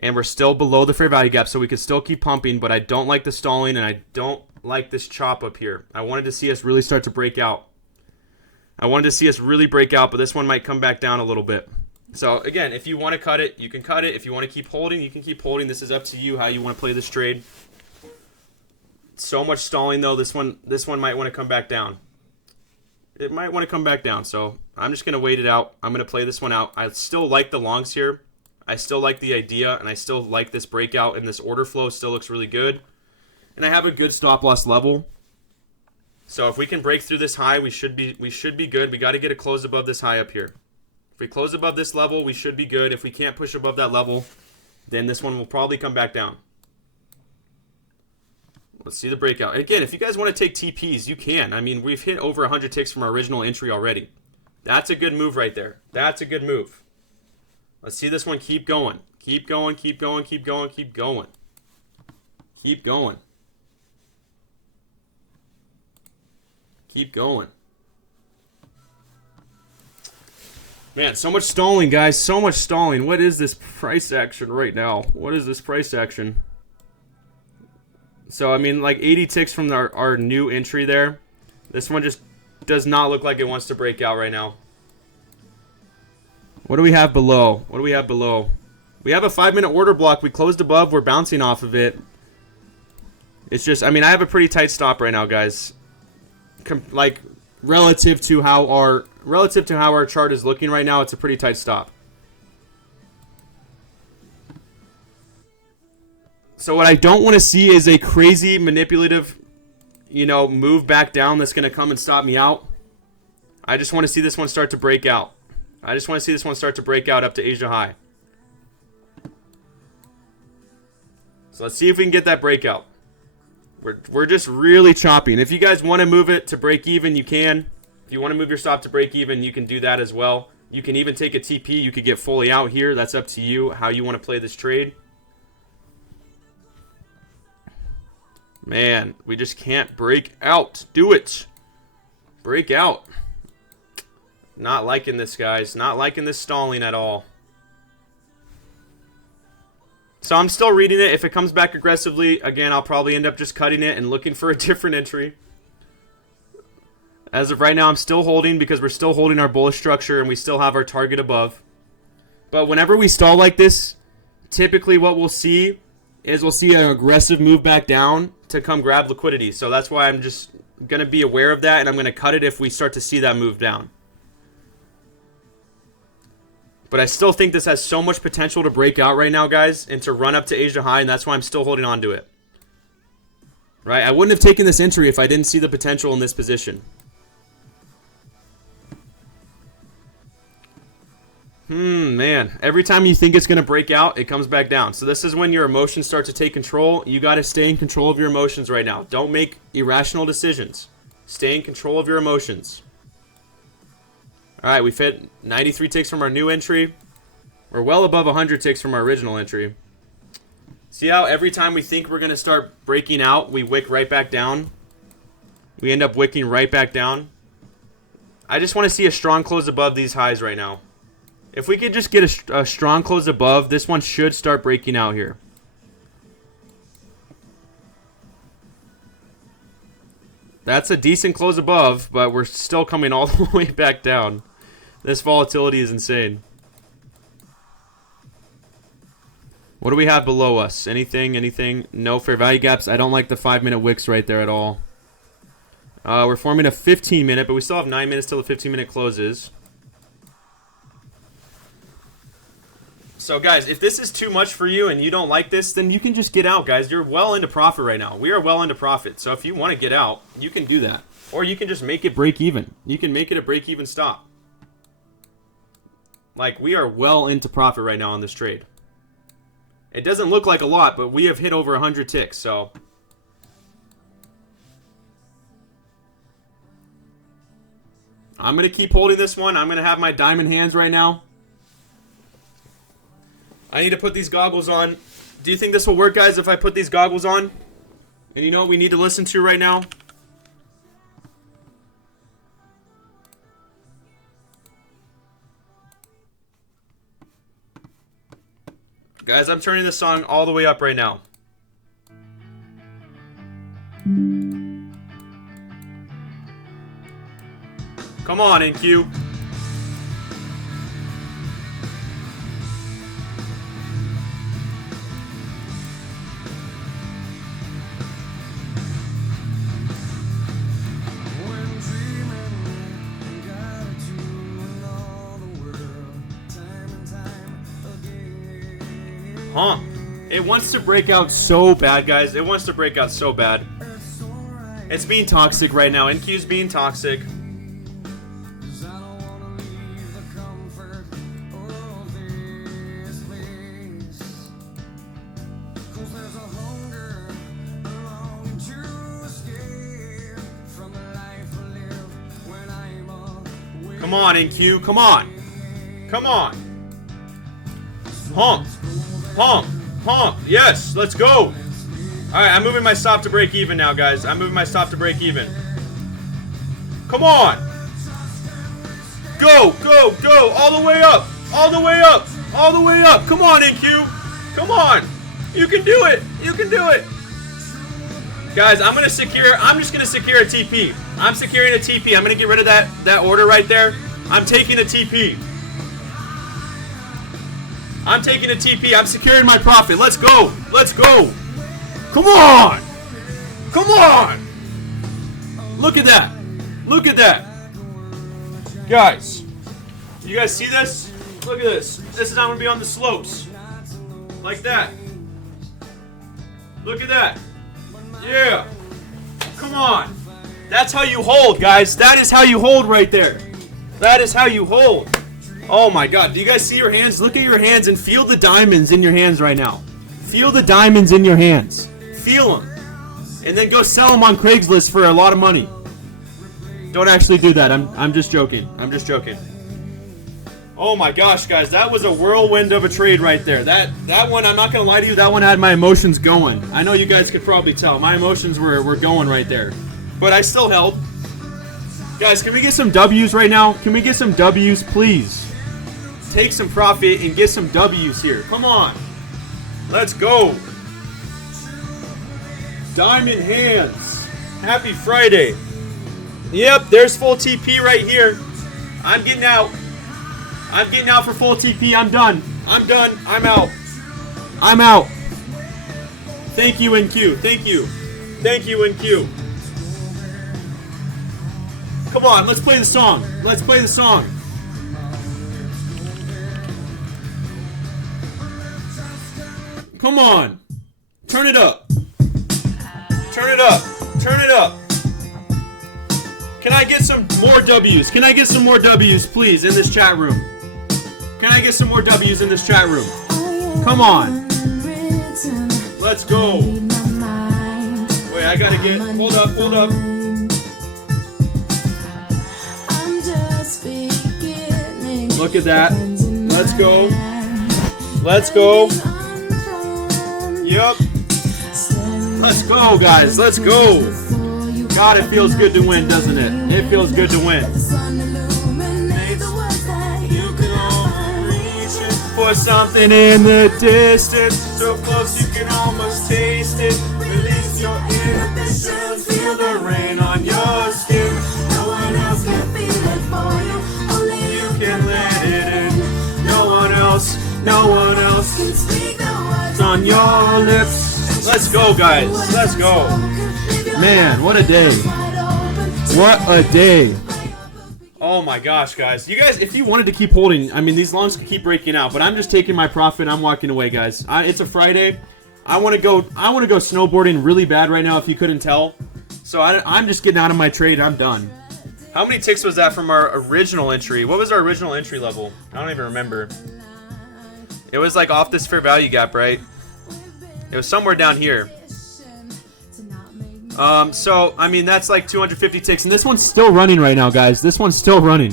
And we're still below the fair value gap, so we can still keep pumping, but I don't like the stalling, and I don't like this chop up here. I wanted to see us really start to break out. I wanted to see us really break out, but this one might come back down a little bit. So, again, if you want to cut it, you can cut it. If you want to keep holding, you can keep holding. This is up to you how you want to play this trade. So much stalling, though. This one might want to come back down. It might want to come back down, so I'm just going to wait it out. I'm going to play this one out. I still like the longs here. I still like the idea, and I still like this breakout, and this order flow still looks really good. And I have a good stop loss level. So if we can break through this high, we should be good. We got to get a close above this high up here. If we close above this level, we should be good. If we can't push above that level, then this one will probably come back down. Let's see the breakout. Again, if you guys want to take TPs, you can. I mean, we've hit over 100 ticks from our original entry already. That's a good move right there. That's a good move. Let's see this one keep going. Keep going, keep going, keep going, keep going. Keep going. Keep going. Man, so much stalling, guys. So much stalling. What is this price action right now? What is this price action? So, I mean, like 80 ticks from our new entry there. This one just does not look like it wants to break out right now. What do we have below? What do we have below? We have a 5-minute order block. We closed above. We're bouncing off of it. It's just, I mean, I have a pretty tight stop right now, guys. Like, relative to how our chart is looking right now, it's a pretty tight stop. So what I don't want to see is a crazy manipulative, move back down that's going to come and stop me out. I just want to see this one start to break out. I just want to see this one start to break out up to Asia high. So let's see if we can get that breakout. We're just really chopping. If you guys want to move it to break even, you can. If you want to move your stop to break even, you can do that as well. You can even take a TP. You could get fully out here. That's up to you how you want to play this trade. Man, we just can't break out. Do it. Break out. Not liking this, guys. Not liking this stalling at all. So I'm still reading it. If it comes back aggressively, again, I'll probably end up just cutting it and looking for a different entry. As of right now, I'm still holding because we're still holding our bullish structure and we still have our target above. But whenever we stall like this, typically what we'll see is we'll see an aggressive move back down to come grab liquidity. So that's why I'm just going to be aware of that, and I'm going to cut it if we start to see that move down. But I still think this has so much potential to break out right now, guys, and to run up to Asia high, and that's why I'm still holding on to it. Right? I wouldn't have taken this entry if I didn't see the potential in this position. Man. Every time you think it's going to break out, it comes back down. So this is when your emotions start to take control. You got to stay in control of your emotions right now. Don't make irrational decisions. Stay in control of your emotions. All right, we've hit 93 ticks from our new entry. We're well above 100 ticks from our original entry. See how every time we think we're going to start breaking out, we wick right back down? We end up wicking right back down. I just want to see a strong close above these highs right now. If we could just get a strong close above, this one should start breaking out here. That's a decent close above, but we're still coming all the way back down. This volatility is insane. What do we have below us? Anything? No fair value gaps. I don't like the 5-minute wicks right there at all. We're forming a 15-minute, but we still have 9 minutes till the 15-minute closes. So, guys, if this is too much for you and you don't like this, then you can just get out, guys. You're well into profit right now. We are well into profit. So if you want to get out, you can do that. Or you can just make it break even. You can make it a break even stop. Like, we are well into profit right now on this trade. It doesn't look like a lot, but we have hit over 100 ticks, so... I'm going to keep holding this one. I'm going to have my diamond hands right now. I need to put these goggles on Do you think this will work, guys, if I put these goggles on? And you know what we need to listen to right now? Guys, I'm turning this song all the way up right now. Come on, NQ. Huh. It wants to break out so bad, guys. It wants to break out so bad. It's being toxic right now. NQ's being toxic. Come on, NQ. Come on. Come on. Hump. Hump. Hump. Yes. Let's go. All right. I'm moving my stop to break even now, guys. I'm moving my stop to break even. Come on. Go. Go. Go. All the way up. All the way up. All the way up. Come on, NQ. Come on. You can do it. You can do it. Guys, I'm just gonna secure a TP. I'm securing a TP. I'm gonna get rid of that order right there. I'm taking a TP. I'm taking a TP. I'm securing my profit. Let's go. Let's go. Come on. Come on. Look at that. Look at that. Guys, you guys see this? Look at this. This is how I'm gonna be on the slopes. Like that. Look at that. Yeah. Come on. That's how you hold, guys. That is how you hold right there. That is how you hold. Oh my God. Do you guys see your hands? Look at your hands and feel the diamonds in your hands right now. Feel the diamonds in your hands. Feel them. And then go sell them on Craigslist for a lot of money. Don't actually do that. I'm just joking. I'm just joking. Oh my gosh, guys. That was a whirlwind of a trade right there. That one, I'm not going to lie to you, that one had my emotions going. I know you guys could probably tell. My emotions were going right there. But I still held. Guys, can we get some W's right now? Can we get some W's, please? Take some profit and get some W's here. Come on. Let's go. Diamond hands. Happy Friday. Yep, there's full TP right here. I'm getting out. I'm getting out for full TP. I'm done. I'm done. I'm out. I'm out. Thank you, NQ. Thank you. Thank you, NQ. Come on, let's play the song. Let's play the song. Come on. Turn it up. Turn it up. Turn it up. Can I get some more W's? Can I get some more W's, please, in this chat room? Can I get some more W's in this chat room? Come on. Let's go. Wait, I gotta get... Hold up, hold up. Look at that. Let's go. Let's go. Yep. Let's go, guys. Let's go. God, it feels good to win, doesn't it? It feels good to win. You can almost reach it for something in the distance. So close you can almost taste it. Release your inhibitions. Feel the rain on your skin. No one else can feel it for you. Only you can let it in. No one else can speak the words on your lips. Let's go, guys. Let's go. Man, what a day. What a day. Oh my gosh, guys. You guys, if you wanted to keep holding, I mean, these longs could keep breaking out, but I'm just taking my profit. I'm walking away, guys. It's a Friday. I want to go snowboarding really bad right now, if you couldn't tell. So I'm just getting out of my trade. I'm done. How many ticks was that from our original entry? What was our original entry level? I don't even remember. It was like off this fair value gap, right? It was somewhere down here. So, I mean, that's like 250 ticks. And this one's still running right now, guys. This one's still running.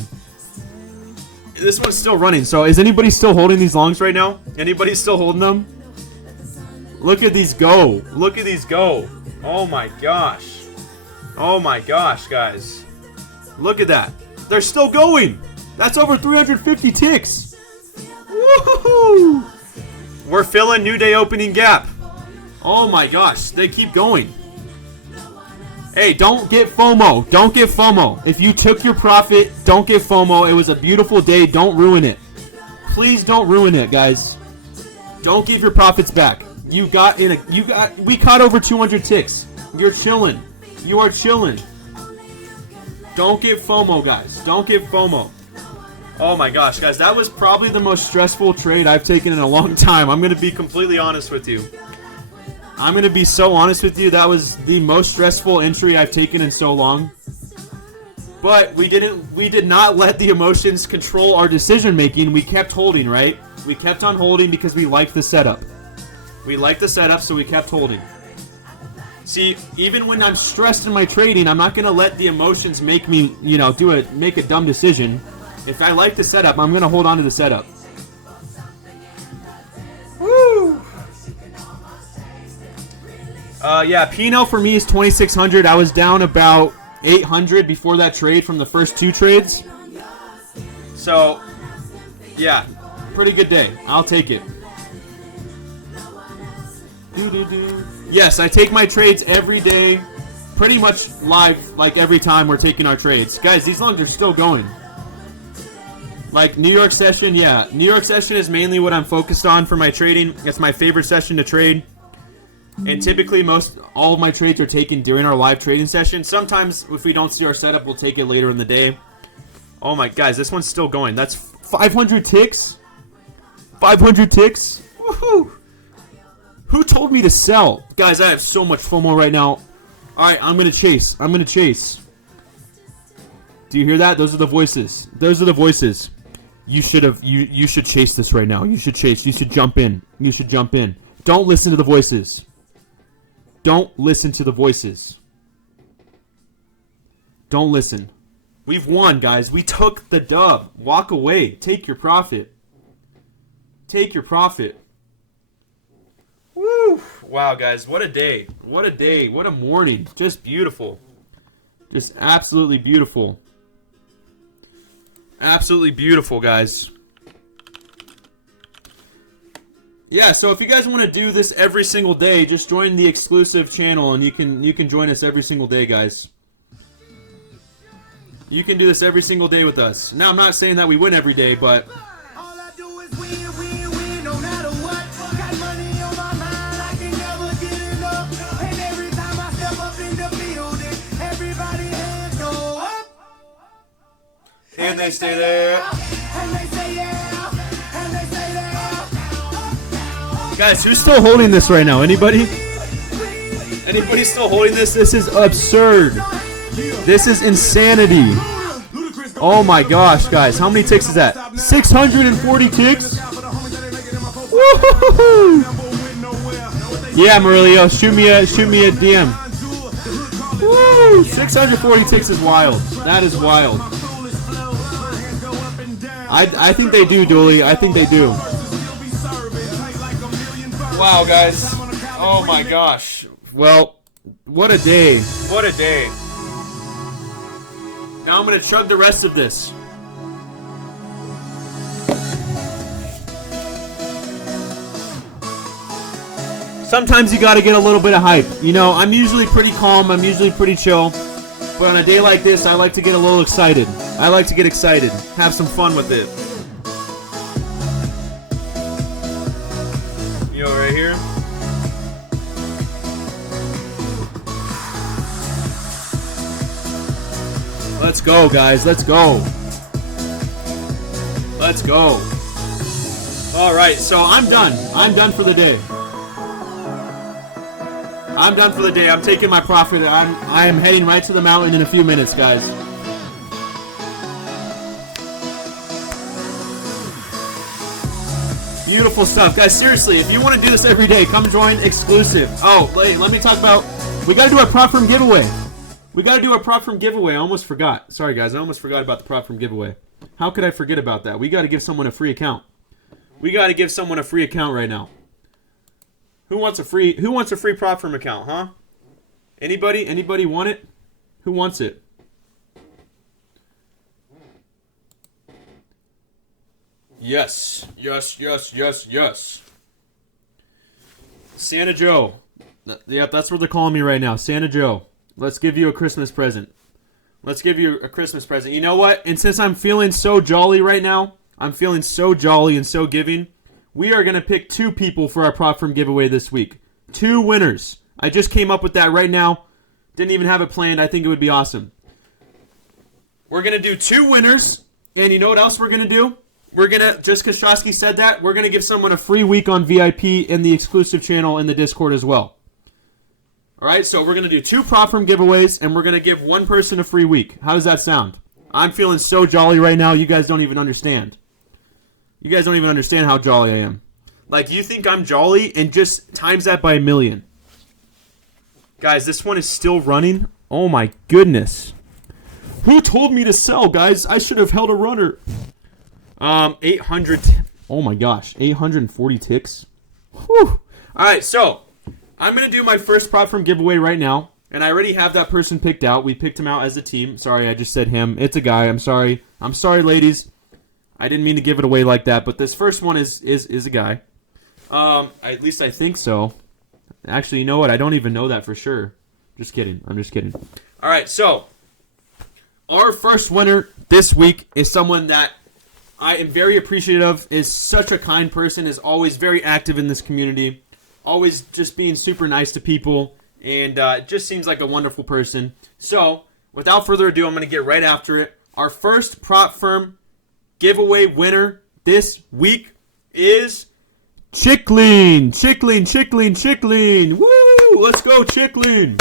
This one's still running. So, is anybody still holding these longs right now? Anybody still holding them? Look at these go. Look at these go. Oh my gosh. Oh my gosh, guys. Look at that. They're still going. That's over 350 ticks. Woohoo! We're filling new day opening gap. Oh my gosh, they keep going. Hey, don't get FOMO. Don't get FOMO. If you took your profit, don't get FOMO. It was a beautiful day. Don't ruin it. Please don't ruin it, guys. Don't give your profits back. We caught over 200 ticks. You're chilling. You are chilling. Don't get FOMO, guys. Don't get FOMO. Oh my gosh, guys, that was probably the most stressful trade I've taken in a long time. I'm going to be completely honest with you. I'm going to be so honest with you. That was the most stressful entry I've taken in so long. But we did not let the emotions control our decision making. We kept holding, right? We kept on holding because we liked the setup. We liked the setup, so we kept holding. See, even when I'm stressed in my trading, I'm not going to let the emotions make me, make a dumb decision. If I like the setup, I'm going to hold on to the setup. Woo! Yeah, P&L for me is 2,600. I was down about 800 before that trade from the first two trades. So, yeah, pretty good day. I'll take it. Yes, I take my trades every day, pretty much live, like every time we're taking our trades. Guys, these longs are still going. Like New York session, yeah. New York session is mainly what I'm focused on for my trading. It's my favorite session to trade. And typically all of my trades are taken during our live trading session. Sometimes if we don't see our setup, we'll take it later in the day. Oh my guys, this one's still going. That's 500 ticks. 500 ticks. Woohoo! Who told me to sell? Guys, I have so much FOMO right now. Alright, I'm gonna chase. I'm gonna chase. Do you hear that? Those are the voices. Those are the voices. You should chase this right now. You should chase. You should jump in. You should jump in. Don't listen to the voices. Don't listen to the voices. Don't listen. We've won, guys. We took the dub. Walk away. Take your profit. Take your profit. Woo! Wow, guys. What a day. What a day. What a morning. Just beautiful. Just absolutely beautiful. Absolutely beautiful, guys. Yeah, so if you guys want to do this every single day, just join the exclusive channel and you can join us every single day, guys. You can do this every single day with us. Now, I'm not saying that we win every day, but all I do is win, win, win, no matter what. Got money on my mind, I can never get enough. And every time I step up in the building, everybody hands go up. And they stay there. And they say yeah, and they say that. Guys, who's still holding this right now? Anybody? Anybody still holding this? This is absurd. This is insanity. Oh my gosh, guys. How many ticks is that? 640 ticks? Woo-hoo-hoo-hoo. Yeah, Murillo. Shoot me a DM. Woo! 640 ticks is wild. That is wild. I think they do, Dooley. I think they do. Wow, guys. Oh my gosh. Well, what a day. What a day. Now I'm going to chug the rest of this. Sometimes you got to get a little bit of hype. You know, I'm usually pretty calm. I'm usually pretty chill. But on a day like this, I like to get a little excited. I like to get excited. Have some fun with it. You know, right here. Let's go, guys. Let's go. Let's go. All right, so I'm done. I'm done for the day. I'm done for the day. I'm taking my profit. I am heading right to the mountain in a few minutes, guys. Beautiful stuff. Guys, seriously, if you want to do this every day, come join exclusive. Oh, wait, let me talk about... We got to do a prop firm giveaway. We got to do a prop firm giveaway. I almost forgot. Sorry, guys. I almost forgot about the prop firm giveaway. How could I forget about that? We got to give someone a free account. We got to give someone a free account right now. Who wants a free prop firm account, huh? Anybody? Anybody want it? Who wants it? Yes. Yes, yes, yes, yes. Santa Joe. Yep, that's what they're calling me right now. Santa Joe. Let's give you a Christmas present. Let's give you a Christmas present. You know what? And since I'm feeling so jolly right now, I'm feeling so jolly and so giving, we are going to pick 2 people for our prop firm giveaway this week. 2 winners. I just came up with that right now. Didn't even have it planned. I think it would be awesome. We're going to do 2 winners. And you know what else we're going to do? We're going to, just because Shosky said that, we're going to give someone a free week on VIP in the exclusive channel in the Discord as well. All right, so we're going to do 2 prop firm giveaways, and we're going to give 1 person a free week. How does that sound? I'm feeling so jolly right now, you guys don't even understand. You guys don't even understand how jolly I am. Like, you think I'm jolly, and just times that by 1,000,000. Guys, this one is still running. Oh my goodness. Who told me to sell, guys? I should have held a runner. 800. Oh my gosh, 840 ticks. Whew. All right, so I'm going to do my first prop firm giveaway right now, and I already have that person picked out. We picked him out as a team. Sorry, I just said him. It's a guy. I'm sorry. I'm sorry, ladies. I didn't mean to give it away like that, but this first one is a guy. At least I think so. Actually, you know what? I don't even know that for sure. Just kidding. I'm just kidding. All right, so our first winner this week is someone that I am very appreciative of, is such a kind person, is always very active in this community, always just being super nice to people, and just seems like a wonderful person. So, without further ado, I'm going to get right after it. Our first prop firm giveaway winner this week is Chickling. Chickling. Woo! Let's go, Chickling.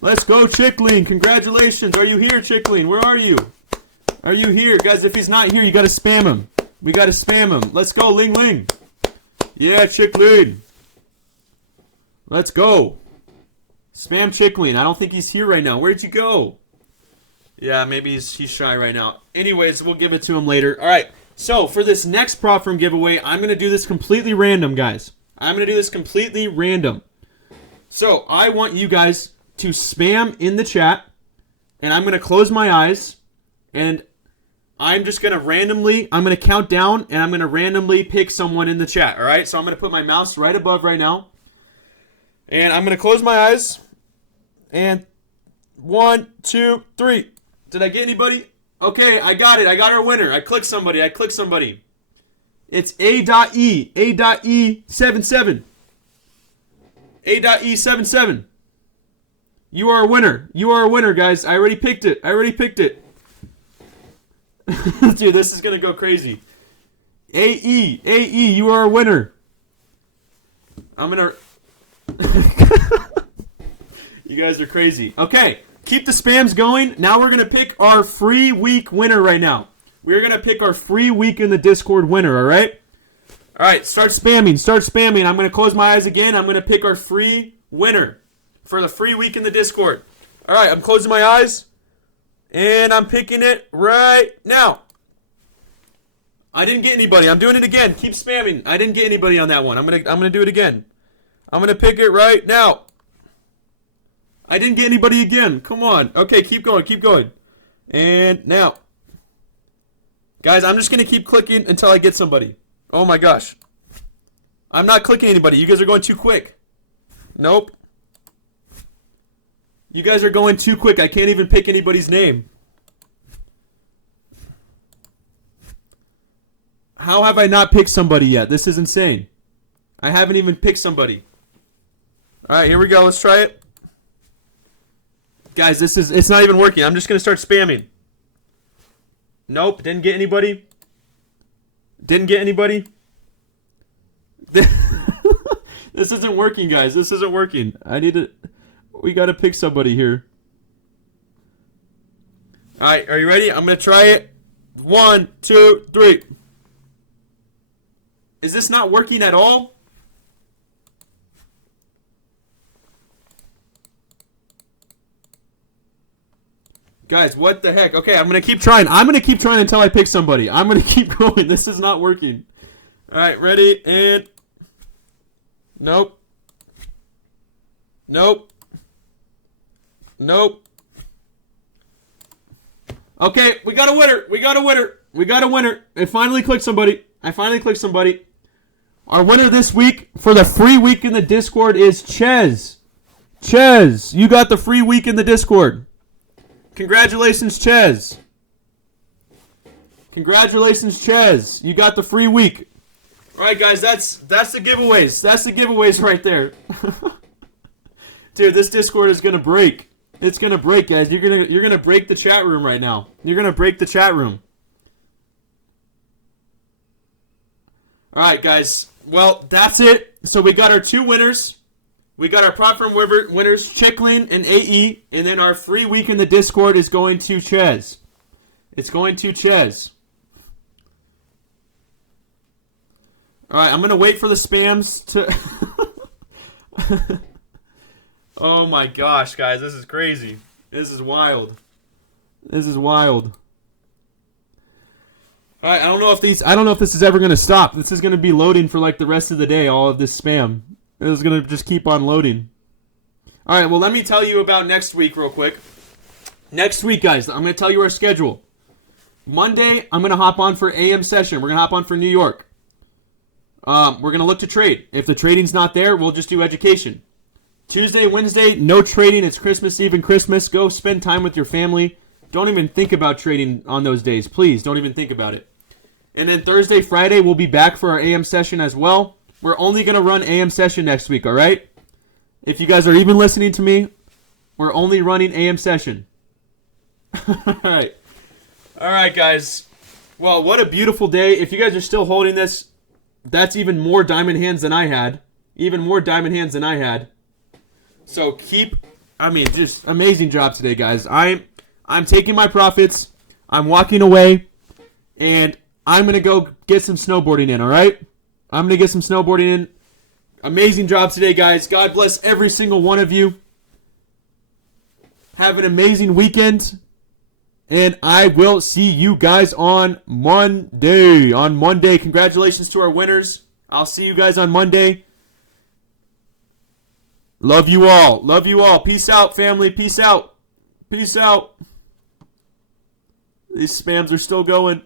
Let's go, Chickling. Congratulations. Are you here, Chickling? Where are you? Are you here? Guys, if he's not here, you got to spam him. We got to spam him. Let's go, Ling Ling. Yeah, Chickling. Let's go. Spam Chickling. I don't think he's here right now. Where'd you go? Yeah, maybe he's shy right now. Anyways, we'll give it to him later. All right. So, for this next prop firm giveaway, I'm going to do this completely random, guys. I'm going to do this completely random. So, I want you guys to spam in the chat, and I'm going to close my eyes, and I'm just going to randomly, I'm going to count down, and I'm going to randomly pick someone in the chat, all right? So, I'm going to put my mouse right above right now, and I'm going to close my eyes, and 1, 2, 3. Did I get anybody? Okay, I got it. I got our winner. I clicked somebody. It's A.E. A.E77. A.E77. You are a winner. You are a winner, guys. I already picked it. Dude, this is going to go crazy. A.E. A.E. You are a winner. I'm going to... You guys are crazy. Okay. Keep the spams going. Now we're going to pick our free week winner right now. We're going to pick our free week in the Discord winner, all right? All right, start spamming. I'm going to close my eyes again. I'm going to pick our free winner for the free week in the Discord. All right, I'm closing my eyes, and I'm picking it right now. I didn't get anybody. I'm doing it again. Keep spamming. I didn't get anybody on that one. I'm gonna do it again. I'm going to pick it right now. I didn't get anybody again. Come on. Okay, keep going. And now. Guys, I'm just going to keep clicking until I get somebody. Oh my gosh. I'm not clicking anybody. You guys are going too quick. Nope. You guys are going too quick. I can't even pick anybody's name. How have I not picked somebody yet? This is insane. I haven't even picked somebody. Alright, here we go. Let's try it. Guys, it's not even working. I'm just going to start spamming. Nope, didn't get anybody. This isn't working, guys. This isn't working. We got to pick somebody here. All right, are you ready? I'm going to try it. 1, 2, 3. Is this not working at all? Guys, what the heck? Okay, I'm going to keep trying. Until I pick somebody. I'm going to keep going. This is not working. All right, ready? And... Nope. Nope. Nope. Okay, we got a winner. We got a winner. We got a winner. I finally clicked somebody. Our winner this week for the free week in the Discord is Ches. Ches, you got the free week in the Discord. Congratulations, Ches. Congratulations, Ches. You got the free week. All right, guys, that's the giveaways. That's the giveaways right there. Dude, this Discord is gonna break. It's gonna break, guys. You're gonna break the chat room right now. You're gonna break the chat room. All right, guys. Well, that's it. So we got our 2 winners. We got our platform winners, Chickling and AE, and then our free week in the Discord is going to Ches. It's going to Ches. All right, I'm gonna wait for the spams to. Oh my gosh, guys, this is crazy. This is wild. This is wild. All right, I don't know if this is ever gonna stop. This is gonna be loading for like the rest of the day. All of this spam. It is gonna just keep on loading. All right, well, let me tell you about next week real quick. Next week, guys, I'm gonna tell you our schedule. Monday, I'm gonna hop on for AM session. We're gonna hop on for New York. We're going to look to trade. If the trading's not there, we'll just do education. Tuesday, Wednesday, no trading. It's Christmas Eve and Christmas. Go spend time with your family. Don't even think about trading on those days. Please, don't even think about it. And then Thursday, Friday, we'll be back for our AM session as well. We're only going to run AM session next week, all right? If you guys are even listening to me, we're only running AM session. All right. All right, guys. Well, what a beautiful day. If you guys are still holding this, that's even more diamond hands than I had. So just amazing job today, guys. I'm taking my profits. I'm walking away. And I'm going to go get some snowboarding in, all right? I'm going to get some snowboarding in. Amazing job today, guys. God bless every single one of you. Have an amazing weekend. And I will see you guys on Monday. Congratulations to our winners. I'll see you guys on Monday. Love you all. Peace out, family. Peace out. These spams are still going.